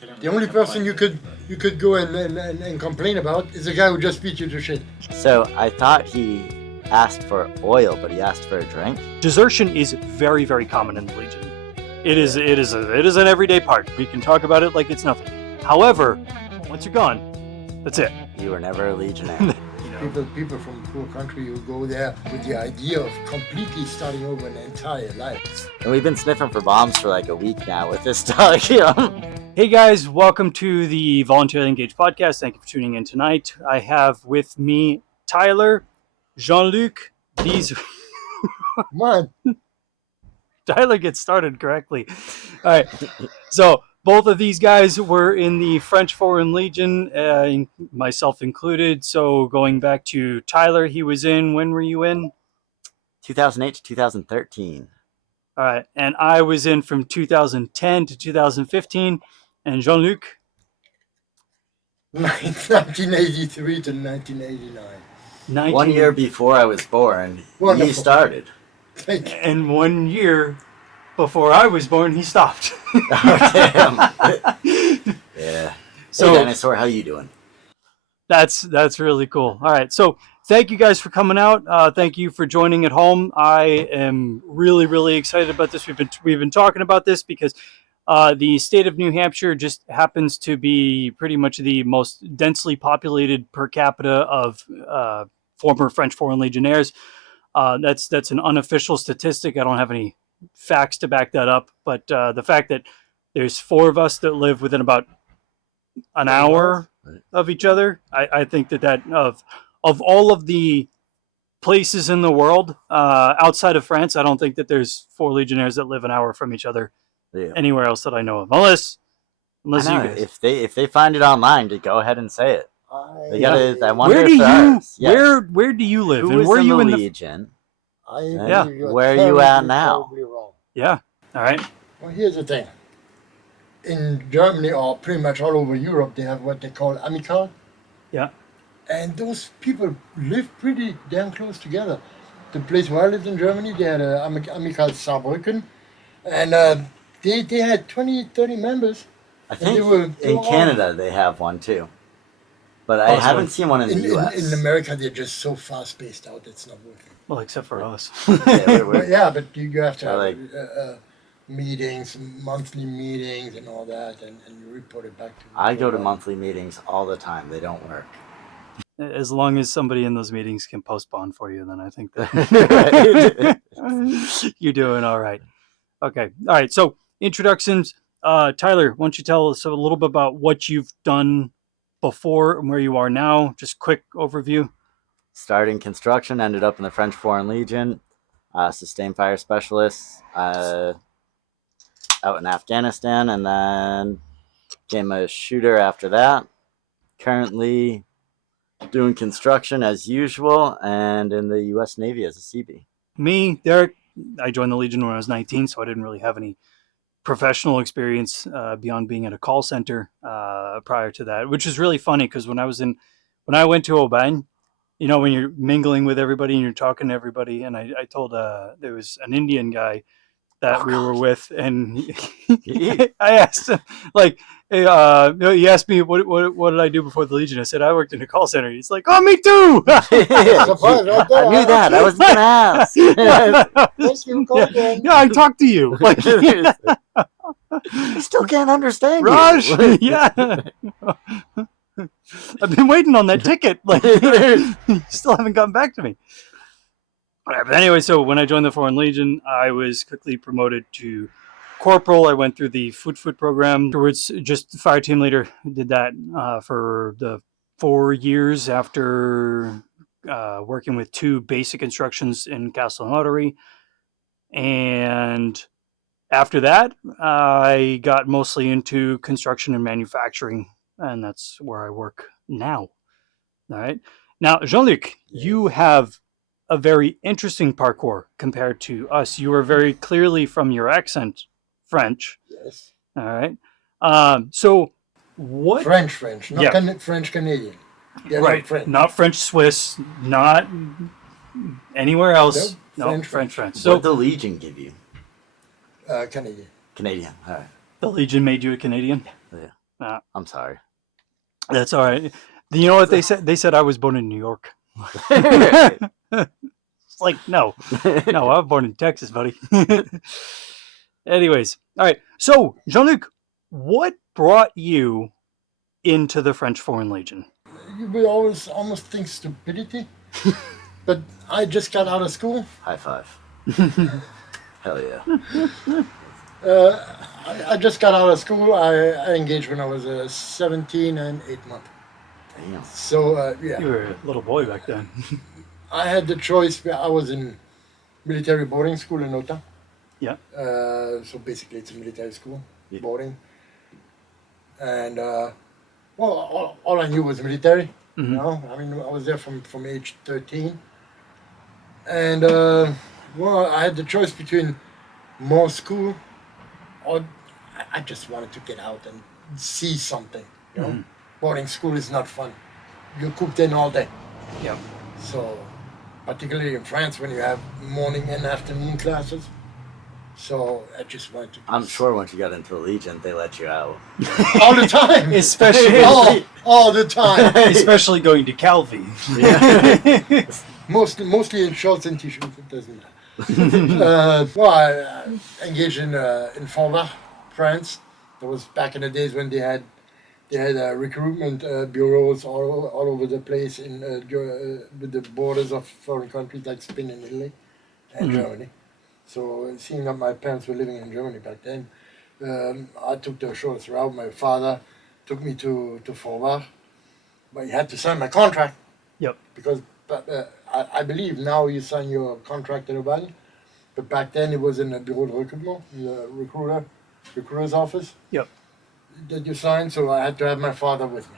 The only person you could go and complain about is the guy who just beat you to shit. So I thought he asked for oil, but he asked for a drink. Desertion is very, very common in the Legion. It is an everyday part. We can talk about it like it's nothing. However, once you're gone, that's it. You were never a Legionnaire. People from poor country who go there with the idea of completely starting over an entire life. And we've been sniffing for bombs for like a week now with this dog, you know? Hey guys, welcome to the Voluntarily Engaged podcast. Thank you for tuning in tonight. I have with me Tyler, Jean-Luc, these... Man. Tyler gets started correctly. All right, so both of these guys were in the French Foreign Legion, myself included. So going back to Tyler, he was in, when were you in? 2008 to 2013. All right, and I was in from 2010 to 2015. And Jean-Luc? 1983 to 1989. 1 year before I was born, Wonderful. he started. And 1 year before I was born, he stopped. Oh, damn. Yeah. So, hey, Dinosaur, how you doing? That's really cool. All right, so thank you guys for coming out. Thank you for joining at home. I am really, really excited about this. We've been talking about this because the state of New Hampshire just happens to be pretty much the most densely populated per capita of former French Foreign Legionnaires. That's an unofficial statistic. I don't have any facts to back that up, but the fact that there's four of us that live within about an hour of each other, I think that of all of the places in the world outside of France, I don't think that there's four Legionnaires that live an hour from each other anywhere else that I know of, unless you guys. If they find it online, to go ahead and say it. I wonder where do you live? Who and where is are you the in Legion? Where are you at now? Yeah. All right. Well, here's the thing. In Germany or pretty much all over Europe, they have what they call amical. Yeah. And those people live pretty damn close together. The place where I lived in Germany, they had amical Saarbrücken, and they had 20, 30 members. I think in Canada they have one too. But I haven't seen one in the US. In America, they're just so fast spaced out, it's not working. Well, except for us. But you have to have meetings, monthly meetings and all that, and you report it back to me. I go to monthly meetings all the time. They don't work. As long as somebody in those meetings can post bond for you, then I think that you're doing all right. Okay. All right. So introductions. Tyler, why don't you tell us a little bit about what you've done before and where you are now? Just quick overview. Starting construction, ended up in the French Foreign Legion, sustained fire specialist out in Afghanistan, and then became a shooter after that. Currently doing construction as usual, and in the U.S. Navy as a CB. Me, Derek, I joined the Legion when I was 19, so I didn't really have any professional experience beyond being at a call center prior to that, which is really funny because when I went to Aubagne, you know, when you're mingling with everybody and you're talking to everybody, and I told there was an Indian guy that we were with, and I asked him, like, hey, he asked me what did I do before the Legion. I said I worked in a call center. He's like, oh, me too. I knew that. I was gonna ask. Yeah, I talked to you. Like, I still can't understand Raj, you. yeah. I've been waiting on that ticket. Like, you still haven't gotten back to me. But anyway, so when I joined the Foreign Legion, I was quickly promoted to corporal. I went through the foot program. Afterwards, just fire team leader. Did that for the 4 years after working with 2 basic instructions in Castle and Lottery. And after that, I got mostly into construction and manufacturing, and that's where I work now. All right. Now, Jean-Luc, you have a very interesting parkour compared to us. You are very clearly, from your accent, French. Yes. All right. So what? French, not Yeah. French Canadian. They're Right. not French. Not French Swiss. Not anywhere else. No, French. What So did the Legion give you? Canadian. Canadian. All right. the Legion made you a Canadian. Yeah. I'm sorry. That's all right. You know what they said? They said I was born in New York. It's like, no, I was born in Texas, buddy. Anyways, all right. So, Jean-Luc, what brought you into the French Foreign Legion? You will always almost think stupidity, but I just got out of school. High five. Hell yeah. I just got out of school. I engaged when I was 17 and 8 months. Damn. So, yeah. You were a little boy back then. I had the choice. I was in military boarding school in Ota. Yeah. So basically, it's a military school, Yeah. boarding. And, all I knew was military. You know, I mean, I was there from age 13. And, I had the choice between more school or I just wanted to get out and see something. You know, boarding school is not fun. You're cooped in all day. Yeah. So, particularly in France, when you have morning and afternoon classes. So I just wanted to. I'm sure once you got into the Legion, they let you out. All the time. Especially, all the time. especially going to Calvi. Yeah. Mostly in shorts and t-shirts. It doesn't matter. I engaged in Forbach, France. That was back in the days when they had recruitment bureaus all over the place in with the borders of foreign countries like Spain and Italy and Germany. So seeing that my parents were living in Germany back then, I took the shortest route. My father took me to Forbach, but he had to sign my contract. Yep. Because I believe now you sign your contract at a bank, but back then it was in the Bureau de Recrutement, the recruiter's office. Yep. That you signed, so I had to have my father with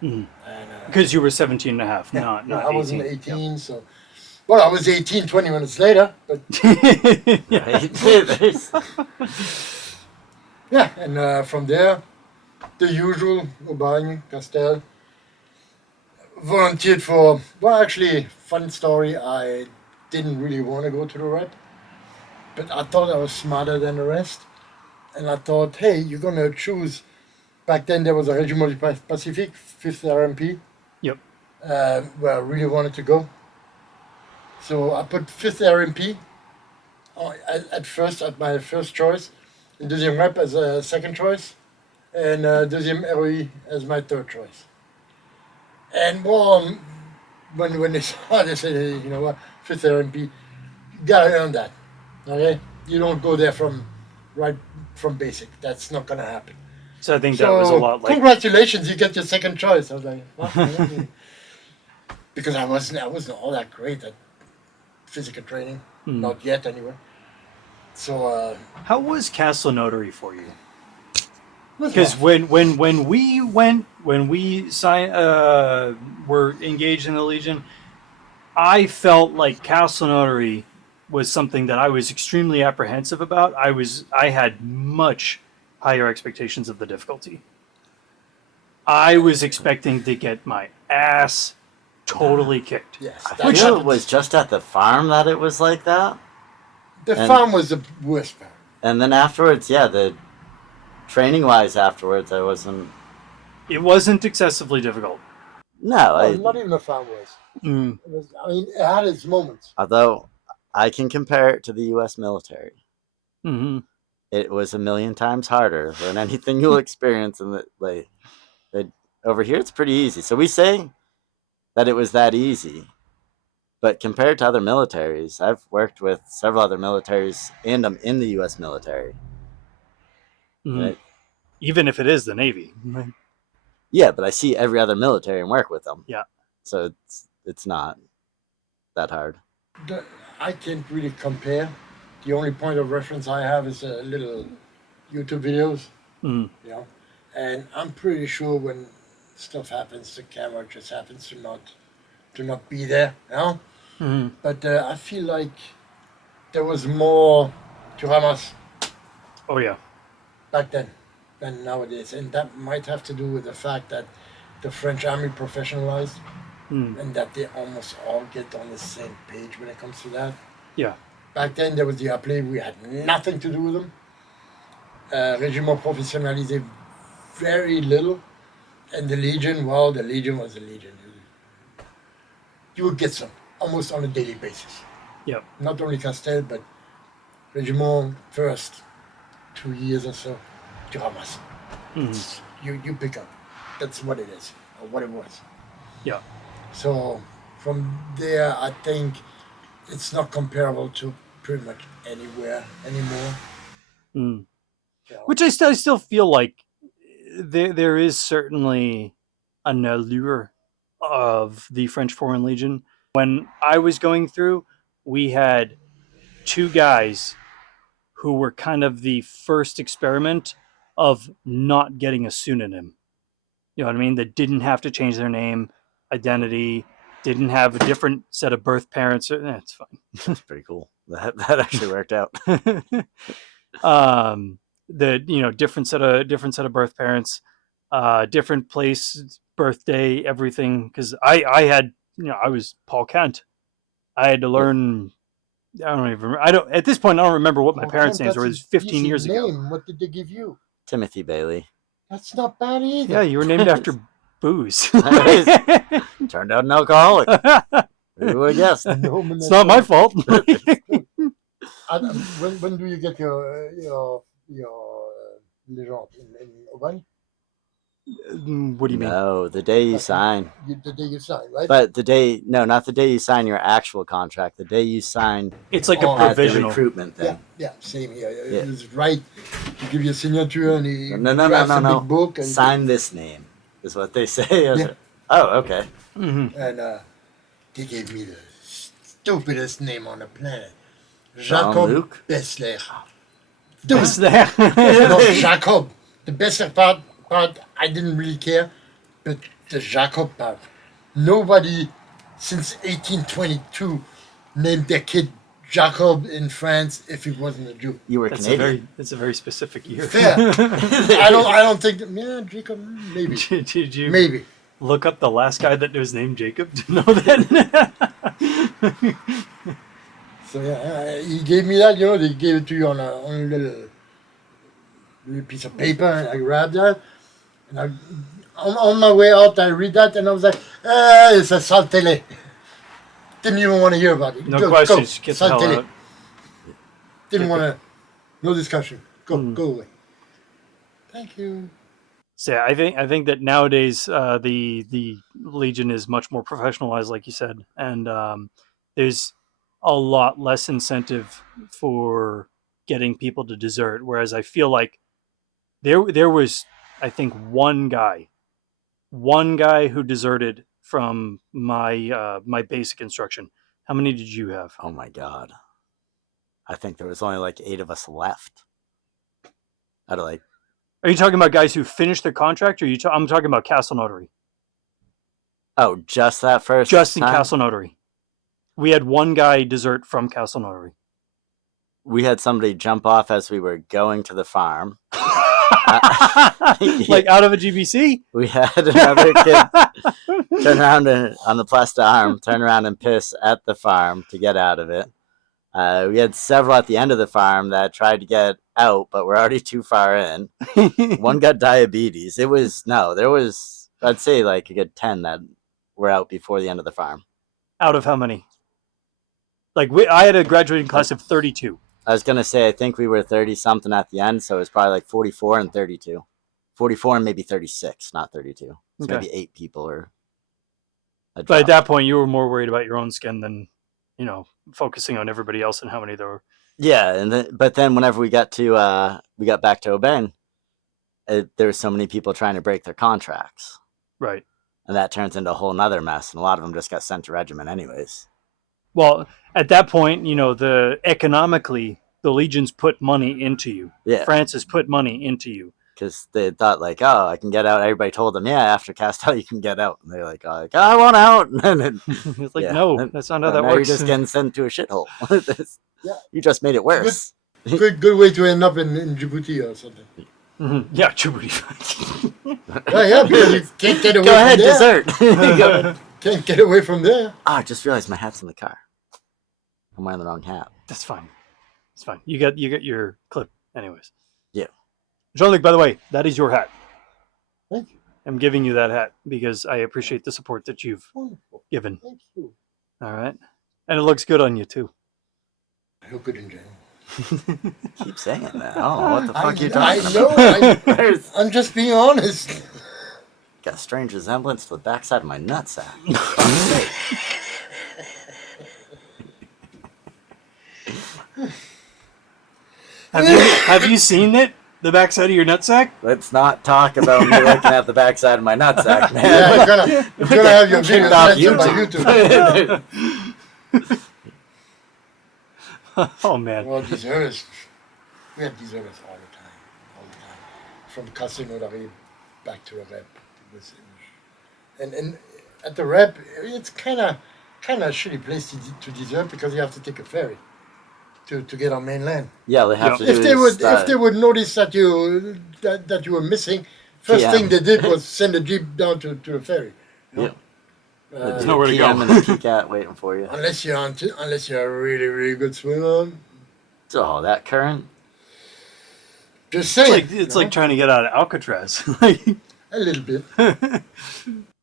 me. Because you were 17 and a half, not I 18. wasn't 18, so... Well, I was 18 20 minutes later, but... yeah, and from there, the usual, Aubagne, Castel. Volunteered for... Well, actually, fun story, I didn't really want to go to the rep, but I thought I was smarter than the rest. And I thought, hey, you're going to choose... Back then there was a Régiment du Pacifique, 5th RMP. Yep. Where I really wanted to go. So I put 5th RMP at my first choice, and deuxième rep as a second choice, and deuxième ROI as my third choice. And well, when they saw, they said, hey, you know what, 5th RMP, you gotta earn that. Okay, you don't go there from basic. That's not gonna happen. So I think that was a lot like... Congratulations, you get your second choice. I was like, what? Because I wasn't all that great at physical training, not yet anyway. So how was Castle Notary for you? Because when we signed, were engaged in the Legion, I felt like Castle Notary was something that I was extremely apprehensive about. I had much higher expectations of the difficulty. I was expecting to get my ass totally kicked. yes, I feel it was just at the farm that it was like that. the farm was the worst part. And then afterwards, yeah, the training-wise afterwards, It wasn't excessively difficult. No, Not even the farm was. It was. I mean, it had its moments. although I can compare it to the U.S. military. Mm-hmm. It was a million times harder than anything you'll experience in over here. It's pretty easy. So we say that it was that easy, but compared to other militaries, I've worked with several other militaries, and I'm in the U.S. military. Mm-hmm. Right? Even if it is the Navy. Yeah, but I see every other military and work with them. Yeah. So it's not that hard. I can't really compare. The only point of reference I have is little YouTube videos. Mm. You know, and I'm pretty sure when stuff happens, the camera just happens to not be there. You know. Mm-hmm. But I feel like there was more to Hamas Oh yeah. back then than nowadays, and that might have to do with the fact that the French army professionalized, and that they almost all get on the same page when it comes to that. Yeah. Back then there was the appelé, we had nothing to do with them. Régiment professionnalisé, very little. And the Legion, well, the Legion was the Legion. You would get some almost on a daily basis. Yep. Not only Castel, but Regiment first 2 years or so, tu ramasses. You pick up. That's what it is, or what it was. Yeah. So from there, I think it's not comparable to pretty much anywhere anymore. So, Which I still feel like there is certainly an allure of the French Foreign Legion. When I was going through, we had two guys who were kind of the first experiment of not getting a pseudonym. You know what I mean? That didn't have to change their name, identity, didn't have a different set of birth parents. It's fine. That's pretty cool. That actually worked out. The different set of birth parents, different place, birthday, everything. Because I had I was Paul Kent. I had to learn. I don't even remember. I don't at this point. I don't remember what my parents' names were. It was 15 years ago. What did they give you? Timothy Bailey. That's not bad either. Yeah, you were named after booze. Turned out an alcoholic. Who would have guessed? It's not my fault. When do you get your Legion in Aubagne? What do you mean? No, the day you sign. The day you sign, right? But not the day you sign your actual contract. The day you sign It's like a Oh, as the provisional. recruitment thing. Yeah, same here. Yeah. It's right. You give your signature and he No. drafts a big book and Sign this name is what they say. I was Yeah. like, oh, okay. and they gave me the stupidest name on the planet. Jean-Luc? Jacob Bessler. It's there. No, Jacob. The Bessler part, I didn't really care, but the Jacob part. Nobody since 1822 named their kid Jacob in France if he wasn't a Jew. You were Canadian. That's a very specific year. Fair. I don't think that, yeah, Jacob, maybe. Did you Maybe. look up the last guy that was named Jacob to know that? So yeah, he gave me that, they gave it to you on a little piece of paper, and I grabbed that, and on my way out, I read that, and I was like, it's a sale télé. Didn't even want to hear about it. No questions. Get the sale hell télé. out. Didn't want to, no discussion. Go away. Thank you. So yeah, I think that nowadays the Legion is much more professionalized, like you said, and there's a lot less incentive for getting people to desert. Whereas I feel like there was, I think, one guy who deserted from my my basic instruction. How many did you have? Oh my God. I think there was only like 8 of us left. Out of like, Are you talking about guys who finished their contract, or I'm talking about Castle Notary? oh, just that first Just in time? Castle Notary. We had one guy desert from Castle Notary. We had somebody jump off as we were going to the farm. Like out of a GBC? We had another kid turn around on the Place d'Armes, turn around and piss at the farm to get out of it. We had several at the end of the farm that tried to get out, but were already too far in. One got diabetes. There was, I'd say like a good 10 that were out before the end of the farm. Out of how many? Like I had a graduating class of 32. I was going to say, I think we were 30-something at the end, so it was probably like 44 and 32. 44 and maybe 36, not 32. So Okay. maybe 8 people or a But at drop. that point, you were more worried about your own skin than, focusing on everybody else and how many there were. Yeah, but then whenever we got back to Aubagne, there were so many people trying to break their contracts. Right. And that turns into a whole nother mess, and a lot of them just got sent to regiment anyways. Well, at that point, economically, the legions put money into you. Yeah. France has put money into you. Because they thought like, oh, I can get out. Everybody told them, yeah, after Castel you can get out. And they're like, oh, I want out. And then, It's like, yeah. no, that's not how that now works. you're just getting sent to a shithole. Yeah. You just made it worse. Good way to end up in Djibouti or something. Mhm. Yeah, Djibouti. Yeah, because you can't get away Go from ahead, there. dessert. Go ahead. Can't get away from there. I just realized my hat's in the car. I'm wearing the wrong hat. That's fine. It's fine. You got your clip anyways. Yeah. Jean-Luc, by the way, that is your hat. Thank you. I'm giving you that hat because I appreciate the support that you've Wonderful. given. Thank you. All right. And it looks good on you, too. I look good in general. Keep saying that. I don't know what the fuck you're talking I about. know. I'm just being honest. Got a strange resemblance to the backside of my nutsack. Have you seen it? The backside of your nutsack? Let's not talk about me looking at the backside of my nutsack, man. Yeah, you're gonna have your video Off censored by YouTube. Oh, man. Well, deserters. We had deserters all the time. From Casino d'Arrive back to the rep. And at the rep, it's kind of a shitty place to desert because you have to take a ferry to get on mainland. Yeah, they have to do If they would notice that you were missing, first PM. thing they did was send a jeep down to the ferry. You know? Yeah. There's nowhere to go. PM and the Key Cat waiting for you. Unless you're a really, really good swimmer. Oh, that current? Just saying. It's like trying to get out of Alcatraz. A little bit.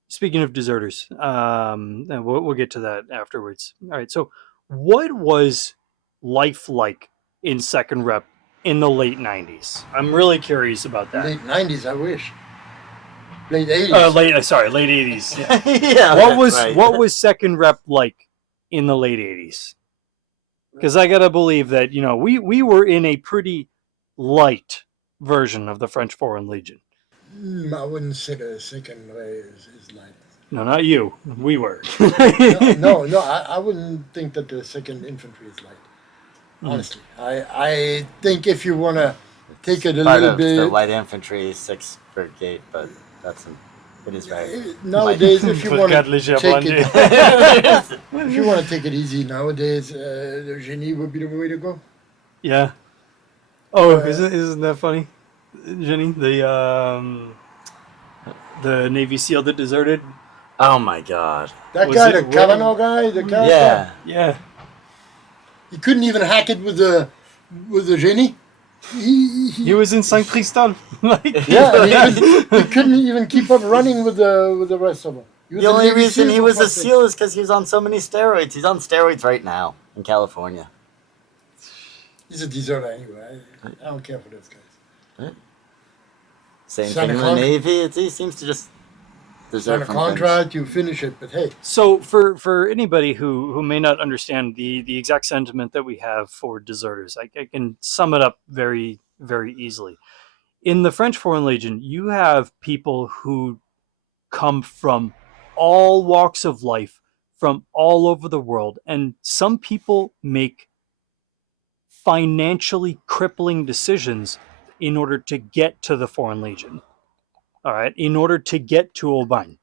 Speaking of deserters, and we'll get to that afterwards. All right. So, what was life like in second rep in the late 90s? I'm really curious about that. Late 90s, I wish. Late 80s. Late 80s. Yeah. Yeah. What was second rep like in the late 80s? Because I gotta believe that we were in a pretty light version of the French Foreign Legion. I wouldn't say the second way is light. No, not you. We were. No, I wouldn't think that the second infantry is light. Honestly, I think if you want to take it a Part little of bit the light infantry, 6th Brigade, but it is very nowadays. If you want to take it, it. if you want to take it easy nowadays, the Génie would be the way to go. Yeah. Oh, isn't that funny, Jenny? The Navy SEAL that deserted. Oh my god. That Was guy, it the Kavanaugh guy, the character, Yeah. Yeah. he couldn't even hack it with the Génie. He was in Saint Tristan. Yeah, he couldn't even keep up running with the rest of them. The only reason he was a SEAL is because he was on so many steroids. He's on steroids right now in California. He's a deserter anyway. I don't care for those guys. Same Sign thing a in the Navy. He seems to just Sign deserve a from contract, you finish it, but hey. So for anybody who may not understand the exact sentiment that we have for deserters, I can sum it up very, very easily. In the French Foreign Legion, you have people who come from all walks of life, from all over the world, and some people make financially crippling decisions in order to get to the Foreign Legion. All right, in order to get to Aubagne.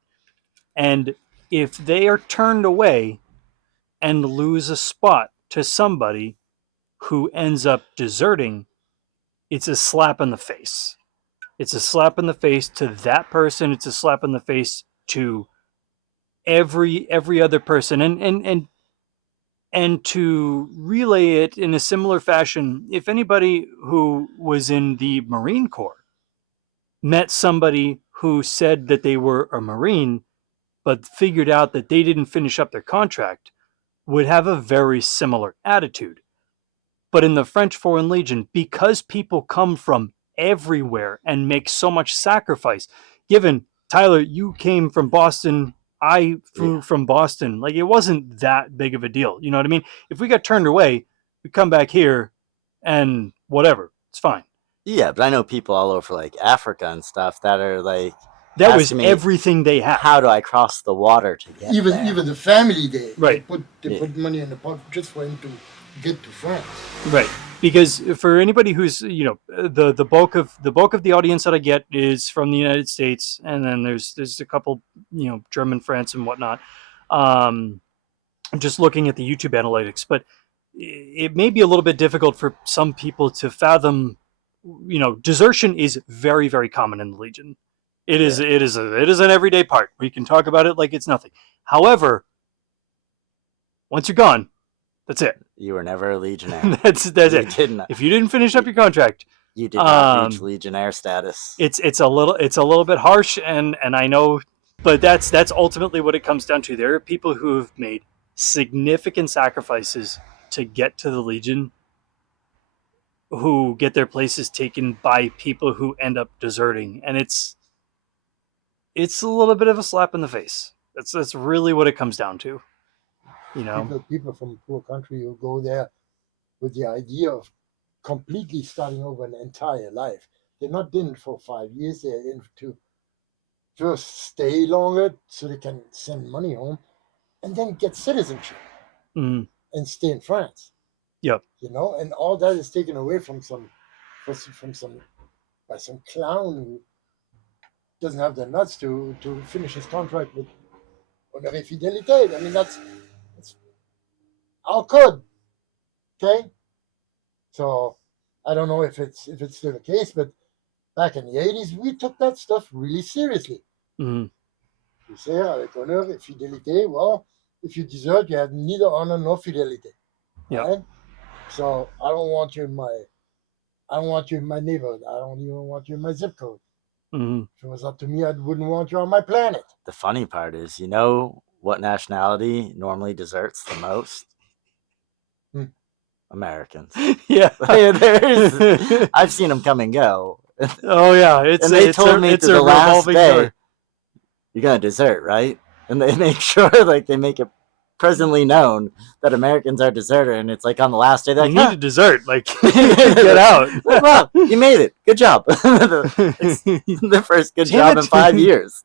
And if they are turned away and lose a spot to somebody who ends up deserting, it's a slap in the face. It's a slap in the face to that person. It's a slap in the face to every other person. And to relay it in a similar fashion, if anybody who was in the Marine Corps met somebody who said that they were a Marine, but figured out that they didn't finish up their contract, would have a very similar attitude. But in the French Foreign Legion, because people come from everywhere and make so much sacrifice, given, Tyler, you came from Boston, I flew from Boston, like it wasn't that big of a deal. You know what I mean? If we got turned away, we come back here and whatever, it's fine. Yeah, but I know people all over like Africa and stuff that are like that was me, everything they had. How do I cross the water to get there? Even the family they right. They put money in the pot just for him to get to France. Right. Because for anybody who's the bulk of the audience that I get is from the United States, and then there's a couple German, France, and whatnot. Just looking at the YouTube analytics, but it may be a little bit difficult for some people to fathom. Desertion is very, very common in the Legion. It is an everyday part. We can talk about it like it's nothing. However, once you're gone, that's it. You were never a Legionnaire. that's it. Didn't. If you didn't finish up your contract, You did not reach Legionnaire status. It's a little bit harsh, and I know, but that's ultimately what it comes down to. There are people who have made significant sacrifices to get to the Legion, who get their places taken by people who end up deserting, and it's a little bit of a slap in the face. That's really what it comes down to. You know, People from poor country who go there with the idea of completely starting over an entire life. They're not in for 5 years. They're in to just stay longer so they can send money home and then get citizenship and stay in France. Yep. You know, and all that is taken away from some by some clown who doesn't have the nuts to finish his contract with honoré fidélité. I mean, that's our code. Okay. So I don't know if it's still the case, but back in the 80s, we took that stuff really seriously. Mm-hmm. You say, avec honneur et fidélité, well, if you desert, you have neither honor nor fidelity. Yeah. Right? So I don't want you in my neighborhood. I don't even want you in my zip code. Mm-hmm. If it was up to me, I wouldn't want you on my planet. The funny part is, you know what nationality normally deserts the most? Americans. Yeah. I've seen them come and go. Oh yeah, and they told me to the last day, door. You're gonna desert, right? And they make sure, like, they make it presently known that Americans are deserter, and it's like on the last day, they're like, you need to desert, like, get out. Wow, you made it. Good job. It's the first good job in 5 years.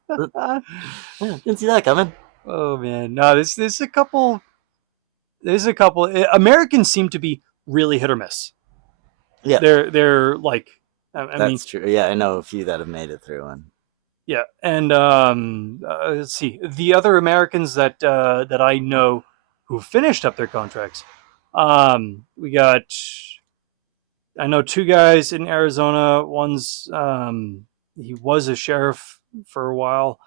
Didn't see that coming. Oh man, no, there's a couple. There's a couple. Americans seem to be really hit or miss. Yeah, they're like. I mean, that's true. Yeah, I know a few that have made it through. And yeah, and let's see, the other Americans that I know who finished up their contracts. We got. I know 2 guys in Arizona. One's he was a sheriff for a while,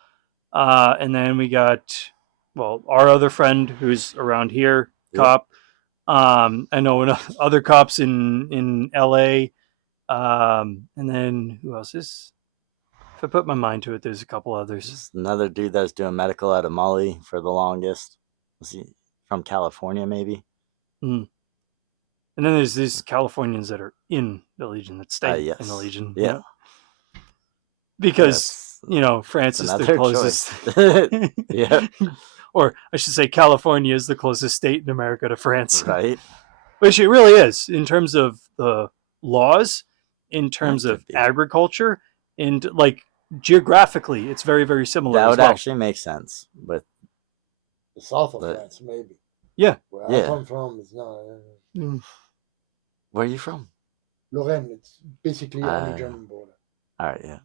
and then we got, well, our other friend who's around here, cop. I know other cops in LA, and then who else is? If I put my mind to it, there's a couple others. Just another dude that's doing medical out of Mali for the longest. Was he from California, maybe? Mm. And then there's these Californians that are in the Legion, that stay yes. in the Legion. Yeah. You know? Because, France is the closest. Yeah. Or I should say California is the closest state in America to France. Right. Which it really is, in terms of the laws, in terms of agriculture, and like geographically, it's very, very similar. That would actually make sense with the south of France, maybe. Yeah. Where I come from is not. Where are you from? Lorraine. It's basically on the German border. All right, yeah.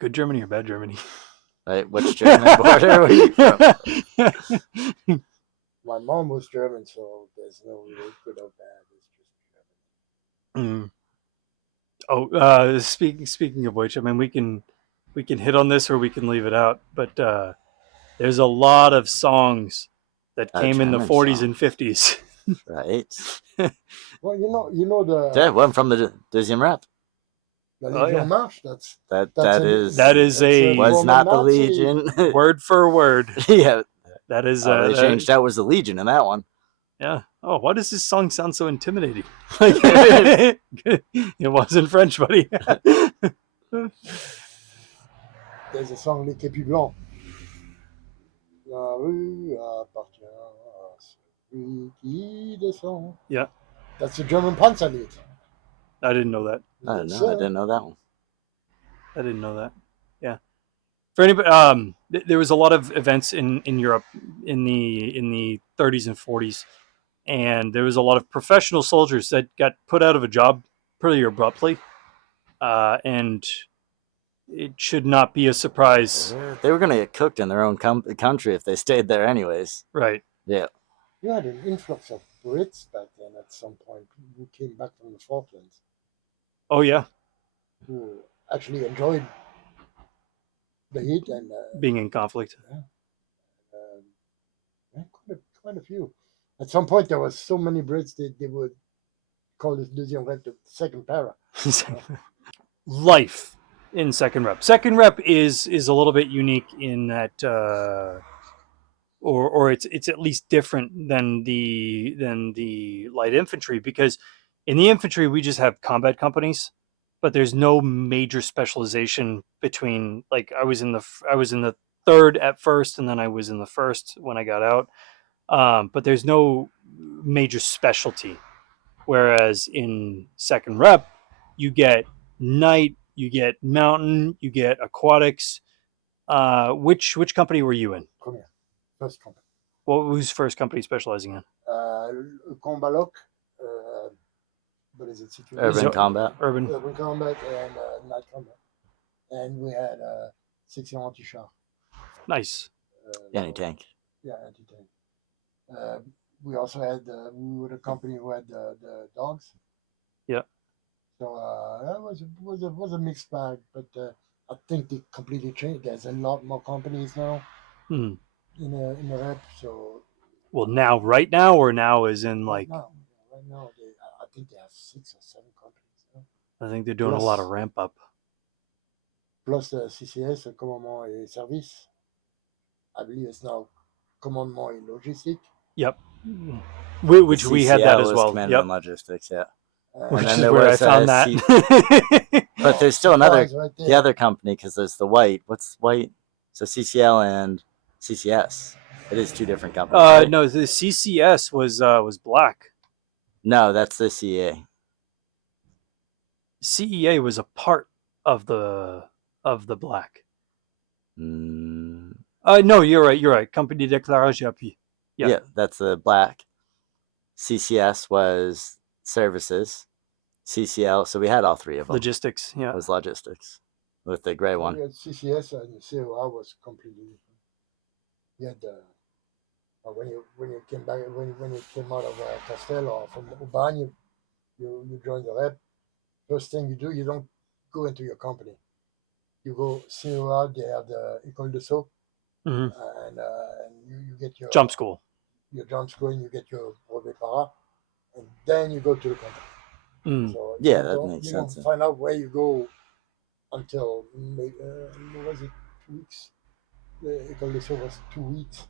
Good Germany or bad Germany? Right, which German border were you from? My mom was German, so there's no really good or bad. It's just German. Speaking of which, I mean, we can hit on this or we can leave it out. But there's a lot of songs that came in the 40s and 50s. Right. Well, you know the one from the Deuxième Rap. The Legion March. That is was not the Legion. Word for word. Yeah. That is. They changed out was the Legion in that one. Yeah. Oh, why does this song sound so intimidating? It wasn't French, buddy. There's a song, Les Képis Blancs. La rue appartient à celui qui descend. Yeah. That's the German Panzerlied. I didn't know that. I didn't know that one. I didn't know that. Yeah. For anybody, there was a lot of events in Europe in the 30s and 40s, and there was a lot of professional soldiers that got put out of a job pretty abruptly, and it should not be a surprise. They were going to get cooked in their own country if they stayed there anyways. Right. Yeah. You had an influx of Brits back then at some point who came back from the Falklands. Oh, yeah. Who actually enjoyed the heat and being in conflict. Yeah. Quite a few. At some point, there was so many Brits that they would call it deuxième rep, the second para. Life in second rep. Second rep is a little bit unique in that, or it's at least different than the light infantry, because in the infantry we just have combat companies, but there's no major specialization between, like, I was in the third at first, and then I was in the first when I got out. But there's no major specialty. Whereas in second rep, you get night, you get mountain, you get aquatics. Which company were you in? Première, first company. What was first company specializing in? Combat lock, what is it? Security? Urban combat. Urban. Urban combat and night combat. And we had section anti-char. Nice. Anti-tank. Yeah, anti-tank. We also had, we were the company who had the dogs. Yeah. So that was a mixed bag, but I think they completely changed. There's a lot more companies now in the rep. So well, now, right now, or now is in like? right now I think they have 6 or 7 companies now. I think they're doing a lot of ramp up. Plus the CCS, Commandement et Service. I believe it's now Commandement et Logistique. Yep. Which we had that as was well. Command Yep. and Logistics, yeah. Which then is there where I was found that. But there's still another, Right there. the other company, because there's the white. What's white? So CCL and CCS. It is 2 different companies. Right? No, the CCS was black. No, that's the CEA. CEA was a part of the black. Mm, No, you're right. Compagnie d'éclairage appui. yeah, that's the black. CCS was services. CCL, so we had all 3 of them. Logistics, yeah. It was logistics with the gray one. We had CCS and COR was completely different. You had when you came back when you came out of Castel or from Aubagne, you joined the rep. First thing you do, you don't go into your company. You go COR. They have the École de Saut, and you get your Jump school. Your jump school, and you get your brevet para, and then you go to the company. So yeah, that makes sense. You don't find out where you go until maybe, what was it, 2 weeks? The École de Saut was 2 weeks.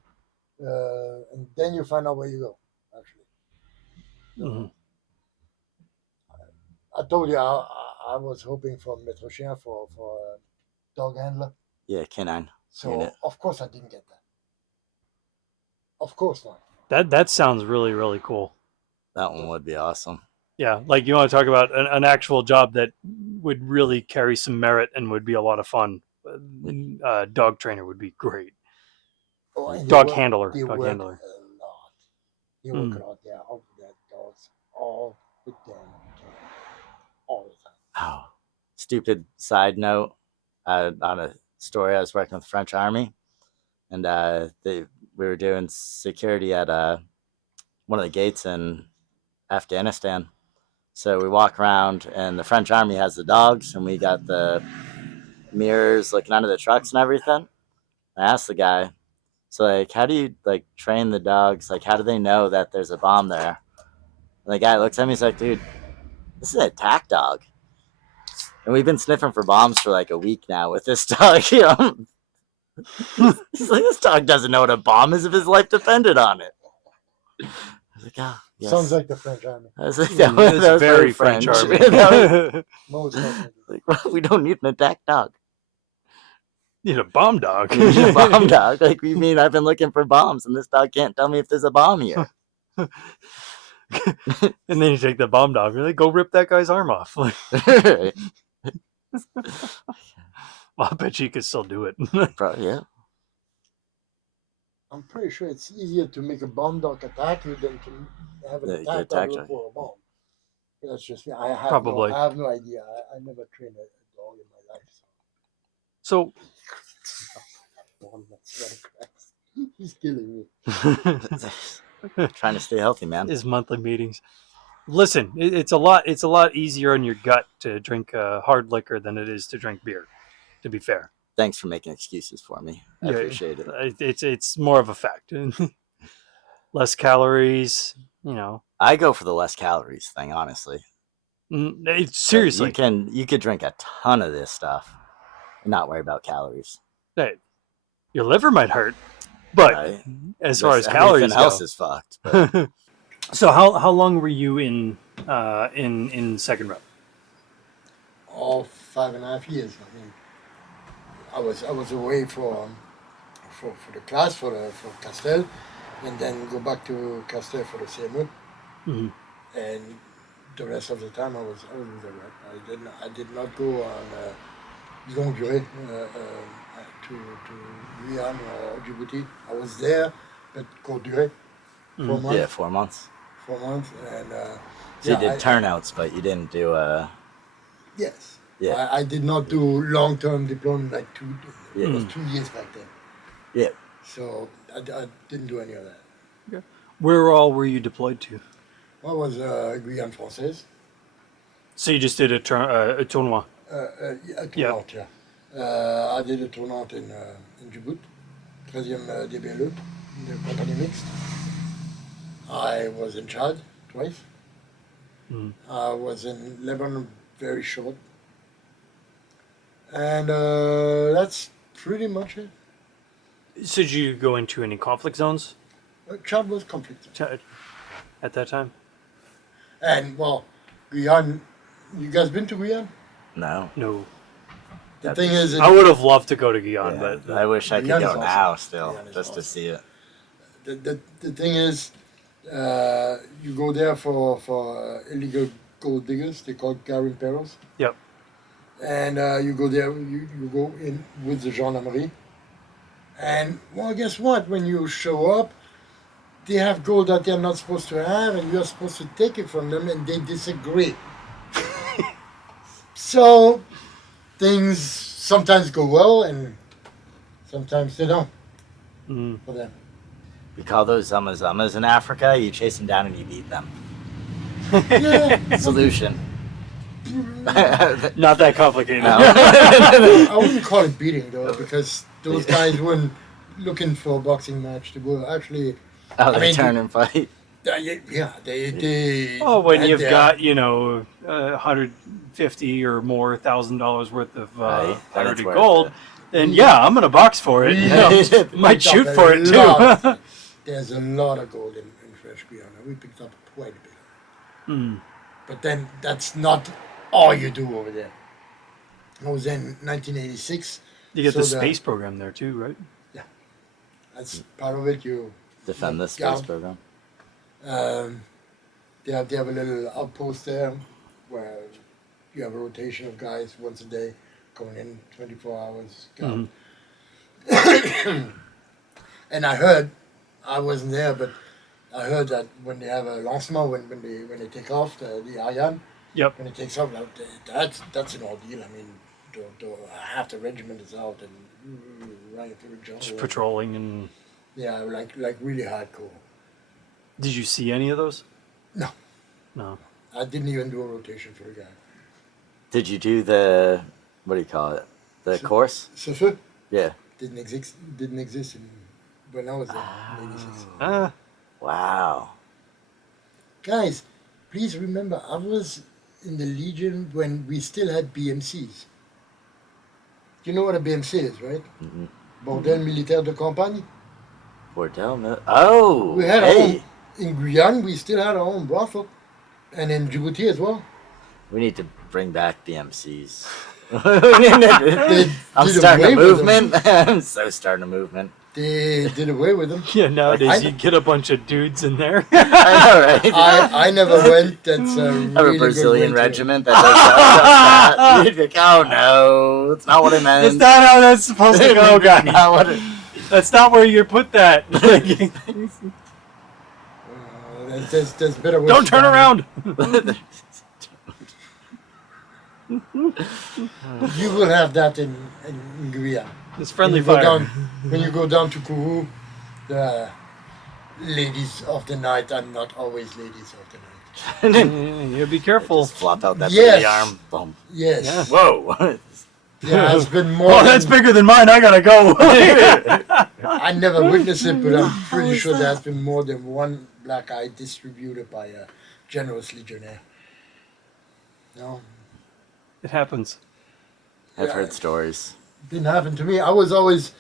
And then you find out where you go, actually. So, I told you I was hoping for Maître Chien for dog handler. Yeah, canine. So, unit. of course, I didn't get that. Of course not. That sounds really, really cool. That one would be awesome. Yeah, like, you want to talk about an actual job that would really carry some merit and would be a lot of fun. Dog trainer would be great. Oh, Dog handler. They Dog work handler. a lot. They work a lot. They are out with their dogs all the damn time. All the time. Oh, stupid side note on a story. I was working with the French Army, and we were doing security at one of the gates in Afghanistan. So we walk around, and the French Army has the dogs, and we got the mirrors looking under the trucks and everything. I asked the guy, so, like, how do you, like, train the dogs? Like, how do they know that there's a bomb there? And the guy looks at me, he's like, dude, this is an attack dog. And we've been sniffing for bombs for like a week now with this dog. You know? He's like, this dog doesn't know what a bomb is if his life depended on it. I was like, oh, yes. Sounds like the French Army. I was like, that was very French Army. Most definitely. Like, well, we don't need an attack dog. Need a bomb dog. We need a bomb dog. Like, we mean I've been looking for bombs, and this dog can't tell me if there's a bomb here. And then you take the bomb dog and like, go rip that guy's arm off. Like, well, I bet you could still do it. Probably, yeah. I'm pretty sure it's easier to make a bomb dog attack you than to have an attack dog look for a bomb. That's just me. I have no idea. I never trained a dog in my life. So he's killing me. Trying to stay healthy, man. His monthly meetings. Listen, it's a lot easier on your gut to drink hard liquor than it is to drink beer. To be fair. Thanks for making excuses for me. I appreciate it. It's more of a fact. Less calories, you know. I go for the less calories thing, honestly. Seriously. You could drink a ton of this stuff and not worry about calories. Hey, your liver might hurt, but Right? as far as calories everything else go. is fucked. But So how long were you in second rep? All 5.5 years. I mean, I was away for the class for Castel, and then go back to Castel for the CME. Mm-hmm. And the rest of the time I was with the rep. I did not go on longue durée to Guyane or Djibouti. I was there, but courte durée, 4 months. yeah, 4 months. 4 months, and So you did turnouts, but you didn't do yes. Yeah. I did not do long-term deployment like Yeah. it was 2 years back then. Yeah. So I didn't do any of that. Okay. Where all were you deployed to? I was Guyane Française. So you just did a tournoi. A tournant, yeah. I did a tournant in Djibouti, 13e DBLE, the company mixed. I was in Chad twice. Mm. I was in Lebanon very short. And that's pretty much it. So did you go into any conflict zones Chad was conflict. at that time? And, well, Guyane, you guys been to Guyane? No. No. The thing is, I would have loved to go to Guyane, Yeah, but I wish I could Guyane is go awesome. now still, Guyane is just to awesome. see it. the thing is, you go there for illegal gold diggers. They call Garin Perros. Yep. And you go there, you go in with the gendarmerie. And, well, guess what? When you show up, they have gold that they're not supposed to have, and you're supposed to take it from them, and they disagree. So, things sometimes go well, and sometimes they don't Mm. for them. We call those zummas in Africa. You chase them down and you beat them. Yeah. Solution. Not that complicated. No. I wouldn't call it beating, though, because those guys weren't looking for a boxing match. They were actually, Oh, I they mean, turn and fight. yeah, they. Oh, when had you've their- got $150 or more $1,000 worth of Right, then pirated it's worth gold, it. then yeah, I'm gonna box for it. Yeah. Might Picked up shoot a for it lot. too. There's a lot of gold in French Guiana. We picked up quite a bit. Mm. But then that's not all you do over there. I was in 1986. You get So the the- space program there too, right? That's part of it. You Defend the Yeah. space program. they have a little outpost there where you have a rotation of guys once a day coming in 24 hours. Mhm. And I heard, I wasn't there, but I heard that when they have a lancement, when they take off the Ariane, Yep. when it takes off, that's an ordeal. I mean, half the regiment is out and running through the jungle. Just patrolling and. Yeah, like really hardcore. Did you see any of those? No. No. I didn't even do a rotation for the guy. Did you do the, what do you call it? The course? Sefeu Yeah. didn't exist when I was there in '86. Ah. Wow. Guys, please remember, I was in the Legion when we still had BMCs. You know what a BMC is, right? Mm-hmm. Bordel Militaire de Campagne. Oh, We had our hey. own, in Guyane, we still had our own brothel. And in Djibouti as well. We need to bring back BMCs. They I'm did starting a away with them. movement. I'm so starting a movement. They did away with them. Yeah, nowadays I- you get a bunch of dudes in there. I know, right? I never went. That's a I have really a Brazilian good way to- regiment that does that. You'd be like, oh no, that's not what I meant. That's not how that's supposed to go, guys. Not what it- That's not where you put that. There's better ways. Don't to turn find around. it. You will have that in Guyana. It's friendly when you fire. go down, when you go down to Kourou, the ladies of the night are not always ladies of the night. You be careful. Just flop out that Yes. baby arm. Boom. Yes. Yeah. Whoa. There has been more. Oh, that's than- bigger than mine. I gotta go. I never witnessed it, but I'm pretty sure there has been more than one black eye distributed by a generous Legionnaire. No, It happens. I've Yeah. heard stories. didn't happen to me. I was always,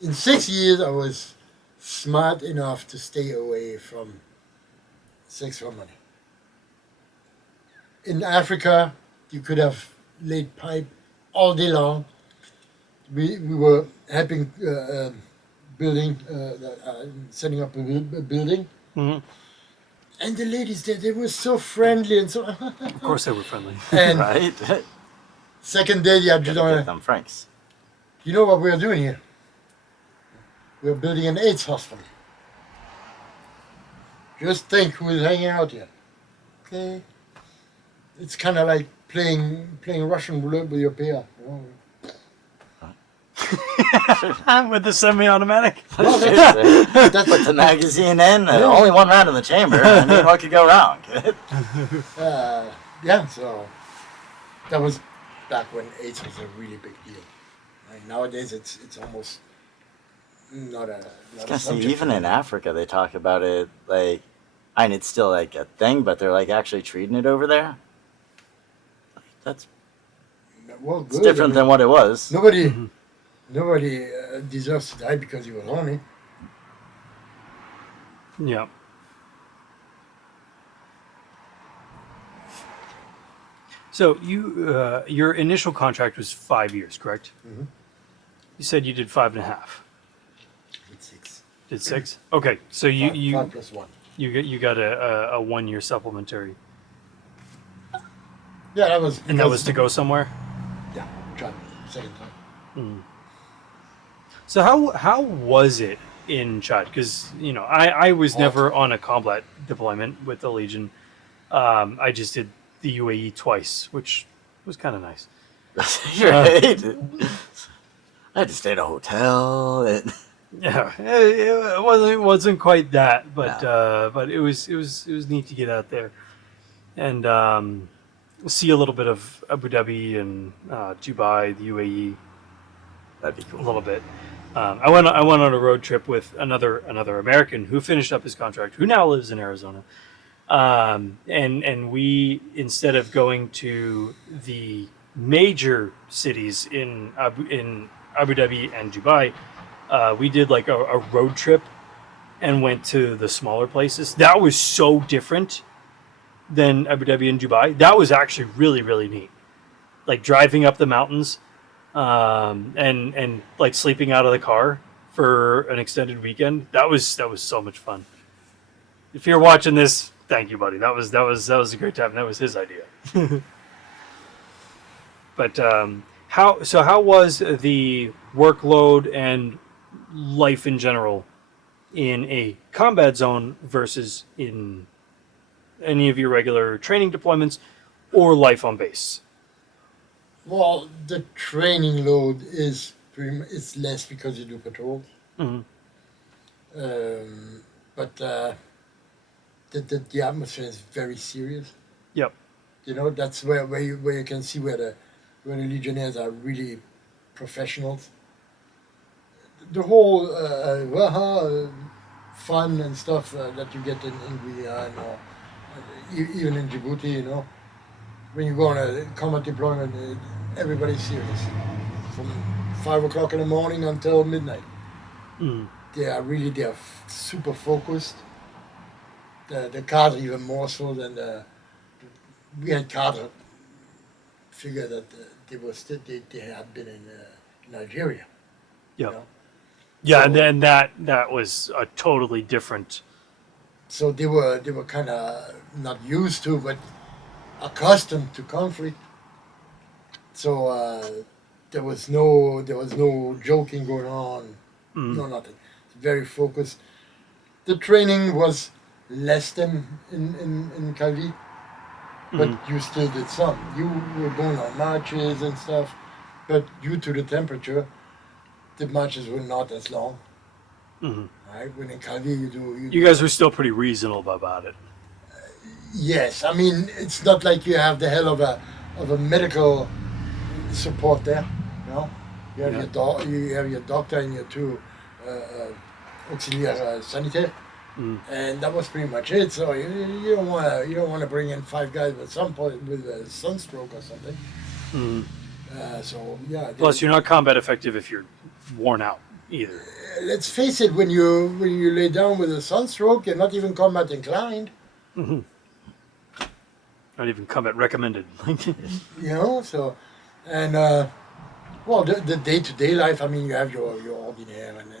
in 6 years, I was smart enough to stay away from sex for money. In Africa, you could have laid pipe all day long. We were helping building, setting up a building. Mhm. And the ladies there, they were so friendly and so. Of course, they were friendly. And Right? second day, the Gotta adjutant, get them Franks. you know what we are doing here? We're building an AIDS hospital. Just think who is hanging out here. Okay. It's kind of like playing Russian roulette with your peer. You know? With the semi-automatic. Well, That's put the magazine in. Only one round in the chamber. I mean, what could go wrong? Yeah, so that was back when AIDS was a really big deal. Like nowadays, it's almost not a See, subject. even in Africa, they talk about it like, and it's still like a thing, but they're like actually treating it over there. That's Well, it's good. different I mean, than what it was. nobody deserves to die because he was horny. Yeah. So your initial contract was 5 years, correct? Mhm. You said you did 5.5. It's 6. Did 6? Okay, so you 5 plus 1. you got a 1 year supplementary, Yeah, that was. and that was to go somewhere. Yeah, John, second time. So how was it in Chad? Because I was Hot. never on a combat deployment with the Legion. I just did the UAE twice, which was kind of nice. Right? I had to stay at a hotel. Yeah, it wasn't quite that, but it was neat to get out there and see a little bit of Abu Dhabi and Dubai, the UAE, That'd be a cool. little bit. I went on a road trip with another American who finished up his contract, who now lives in Arizona. And we, instead of going to the major cities in Abu Dhabi and Dubai, we did like a road trip and went to the smaller places. That was so different than Abu Dhabi and Dubai. That was actually really, really neat. Like driving up the mountains, and like sleeping out of the car for an extended weekend. That was so much fun. If you're watching this, thank you, buddy. That was a great time. That was his idea. But how was the workload and life in general in a combat zone versus in any of your regular training deployments or life on base? Well, the training load is it's less because you do patrols. Mhm. But the atmosphere is very serious. Yep. You know, that's where you can see where the Legionnaires are really professionals. The whole fun and stuff that you get in Guyana or even in Djibouti, you know, when you go on a combat deployment, everybody's serious. From 5 o'clock in the morning until midnight. Mm. They are super focused. The cadre even more so than we had cadre figure that they had been in Algeria. Yep. You know? Yeah, So- and then that was a totally different. So they were kind of not used to, but accustomed to conflict. So there was no joking going on, no nothing. Very focused. The training was less than in Calvi, but you still did some. You were going on marches and stuff, but due to the temperature, the marches were not as long. Mhm. Right? When in Calvi You guys were still pretty reasonable about it. Yes, I mean it's not like you have the hell of a medical support there. You know, you have Yeah. you have your doctor and your two auxiliary sanitaire. And that was pretty much it. So you don't want to bring in 5 guys with with a sunstroke or something. So yeah. Plus, you're not combat effective if you're worn out either. Let's face it. When you lay down with a sunstroke, you're not even combat inclined. Not even combat recommended. So, and well, the day-to-day life. I mean, you have your ordinaire and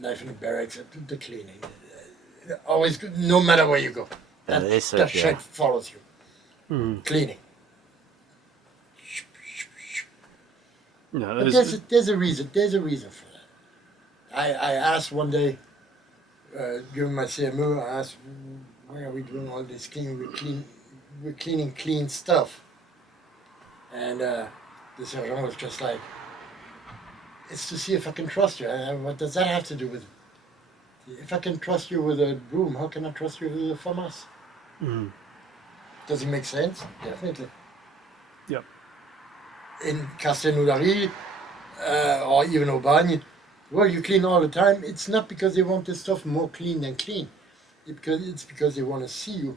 life in the barracks, the cleaning. Always good, no matter where you go. That shit follows you. Cleaning. No, But there's a reason. There's a reason for that. I asked one day during my CMO. I asked, "Why are we doing all this cleaning? We're cleaning clean stuff." And the sergeant was just like, "It's to see if I can trust you." What does that have to do with it? If I can trust you with a broom, how can I trust you with a FAMAS? Does it make sense? Definitely. Yep. In Castelnaudary or even Aubagne, well, you clean all the time. It's not because they want this stuff more clean than clean. It's because they want to see you,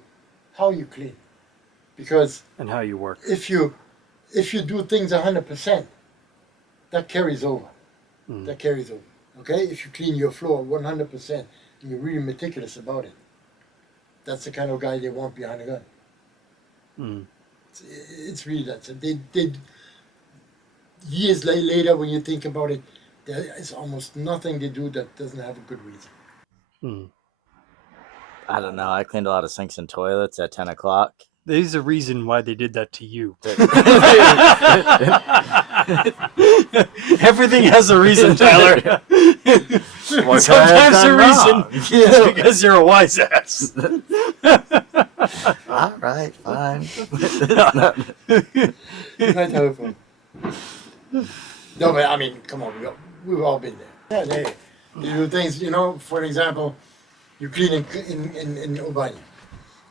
how you clean. Because and how you work. If you do things 100%, that carries over. That carries over. Okay? If you clean your floor 100% and you're really meticulous about it, that's the kind of guy they want behind a gun. It's really that. They years later, when you think about it, there is almost nothing they do that doesn't have a good reason. I don't know. I cleaned a lot of sinks and toilets at 10 o'clock. There's a reason why they did that to you. Everything has a reason, Tyler. Sometimes the reason is because you're a wise ass. All right, fine. Right, hopeful. No, but I mean, come on, we've all been there. Yeah, you do things, for example, you clean in Aubagne,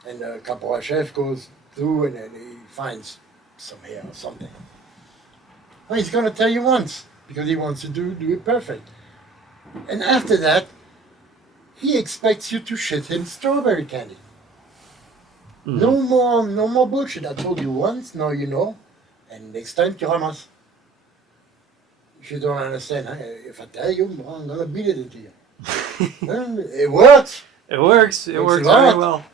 and the caporal chef goes through and then he finds some hair or something. Well, he's going to tell you once because he wants to do it perfect. And after that, he expects you to shit him strawberry candy. No more bullshit. I told you once, now you know, and next time you ramasse. If you don't understand, if I tell you, I'm going to beat it into you. It works. It works. It works very well.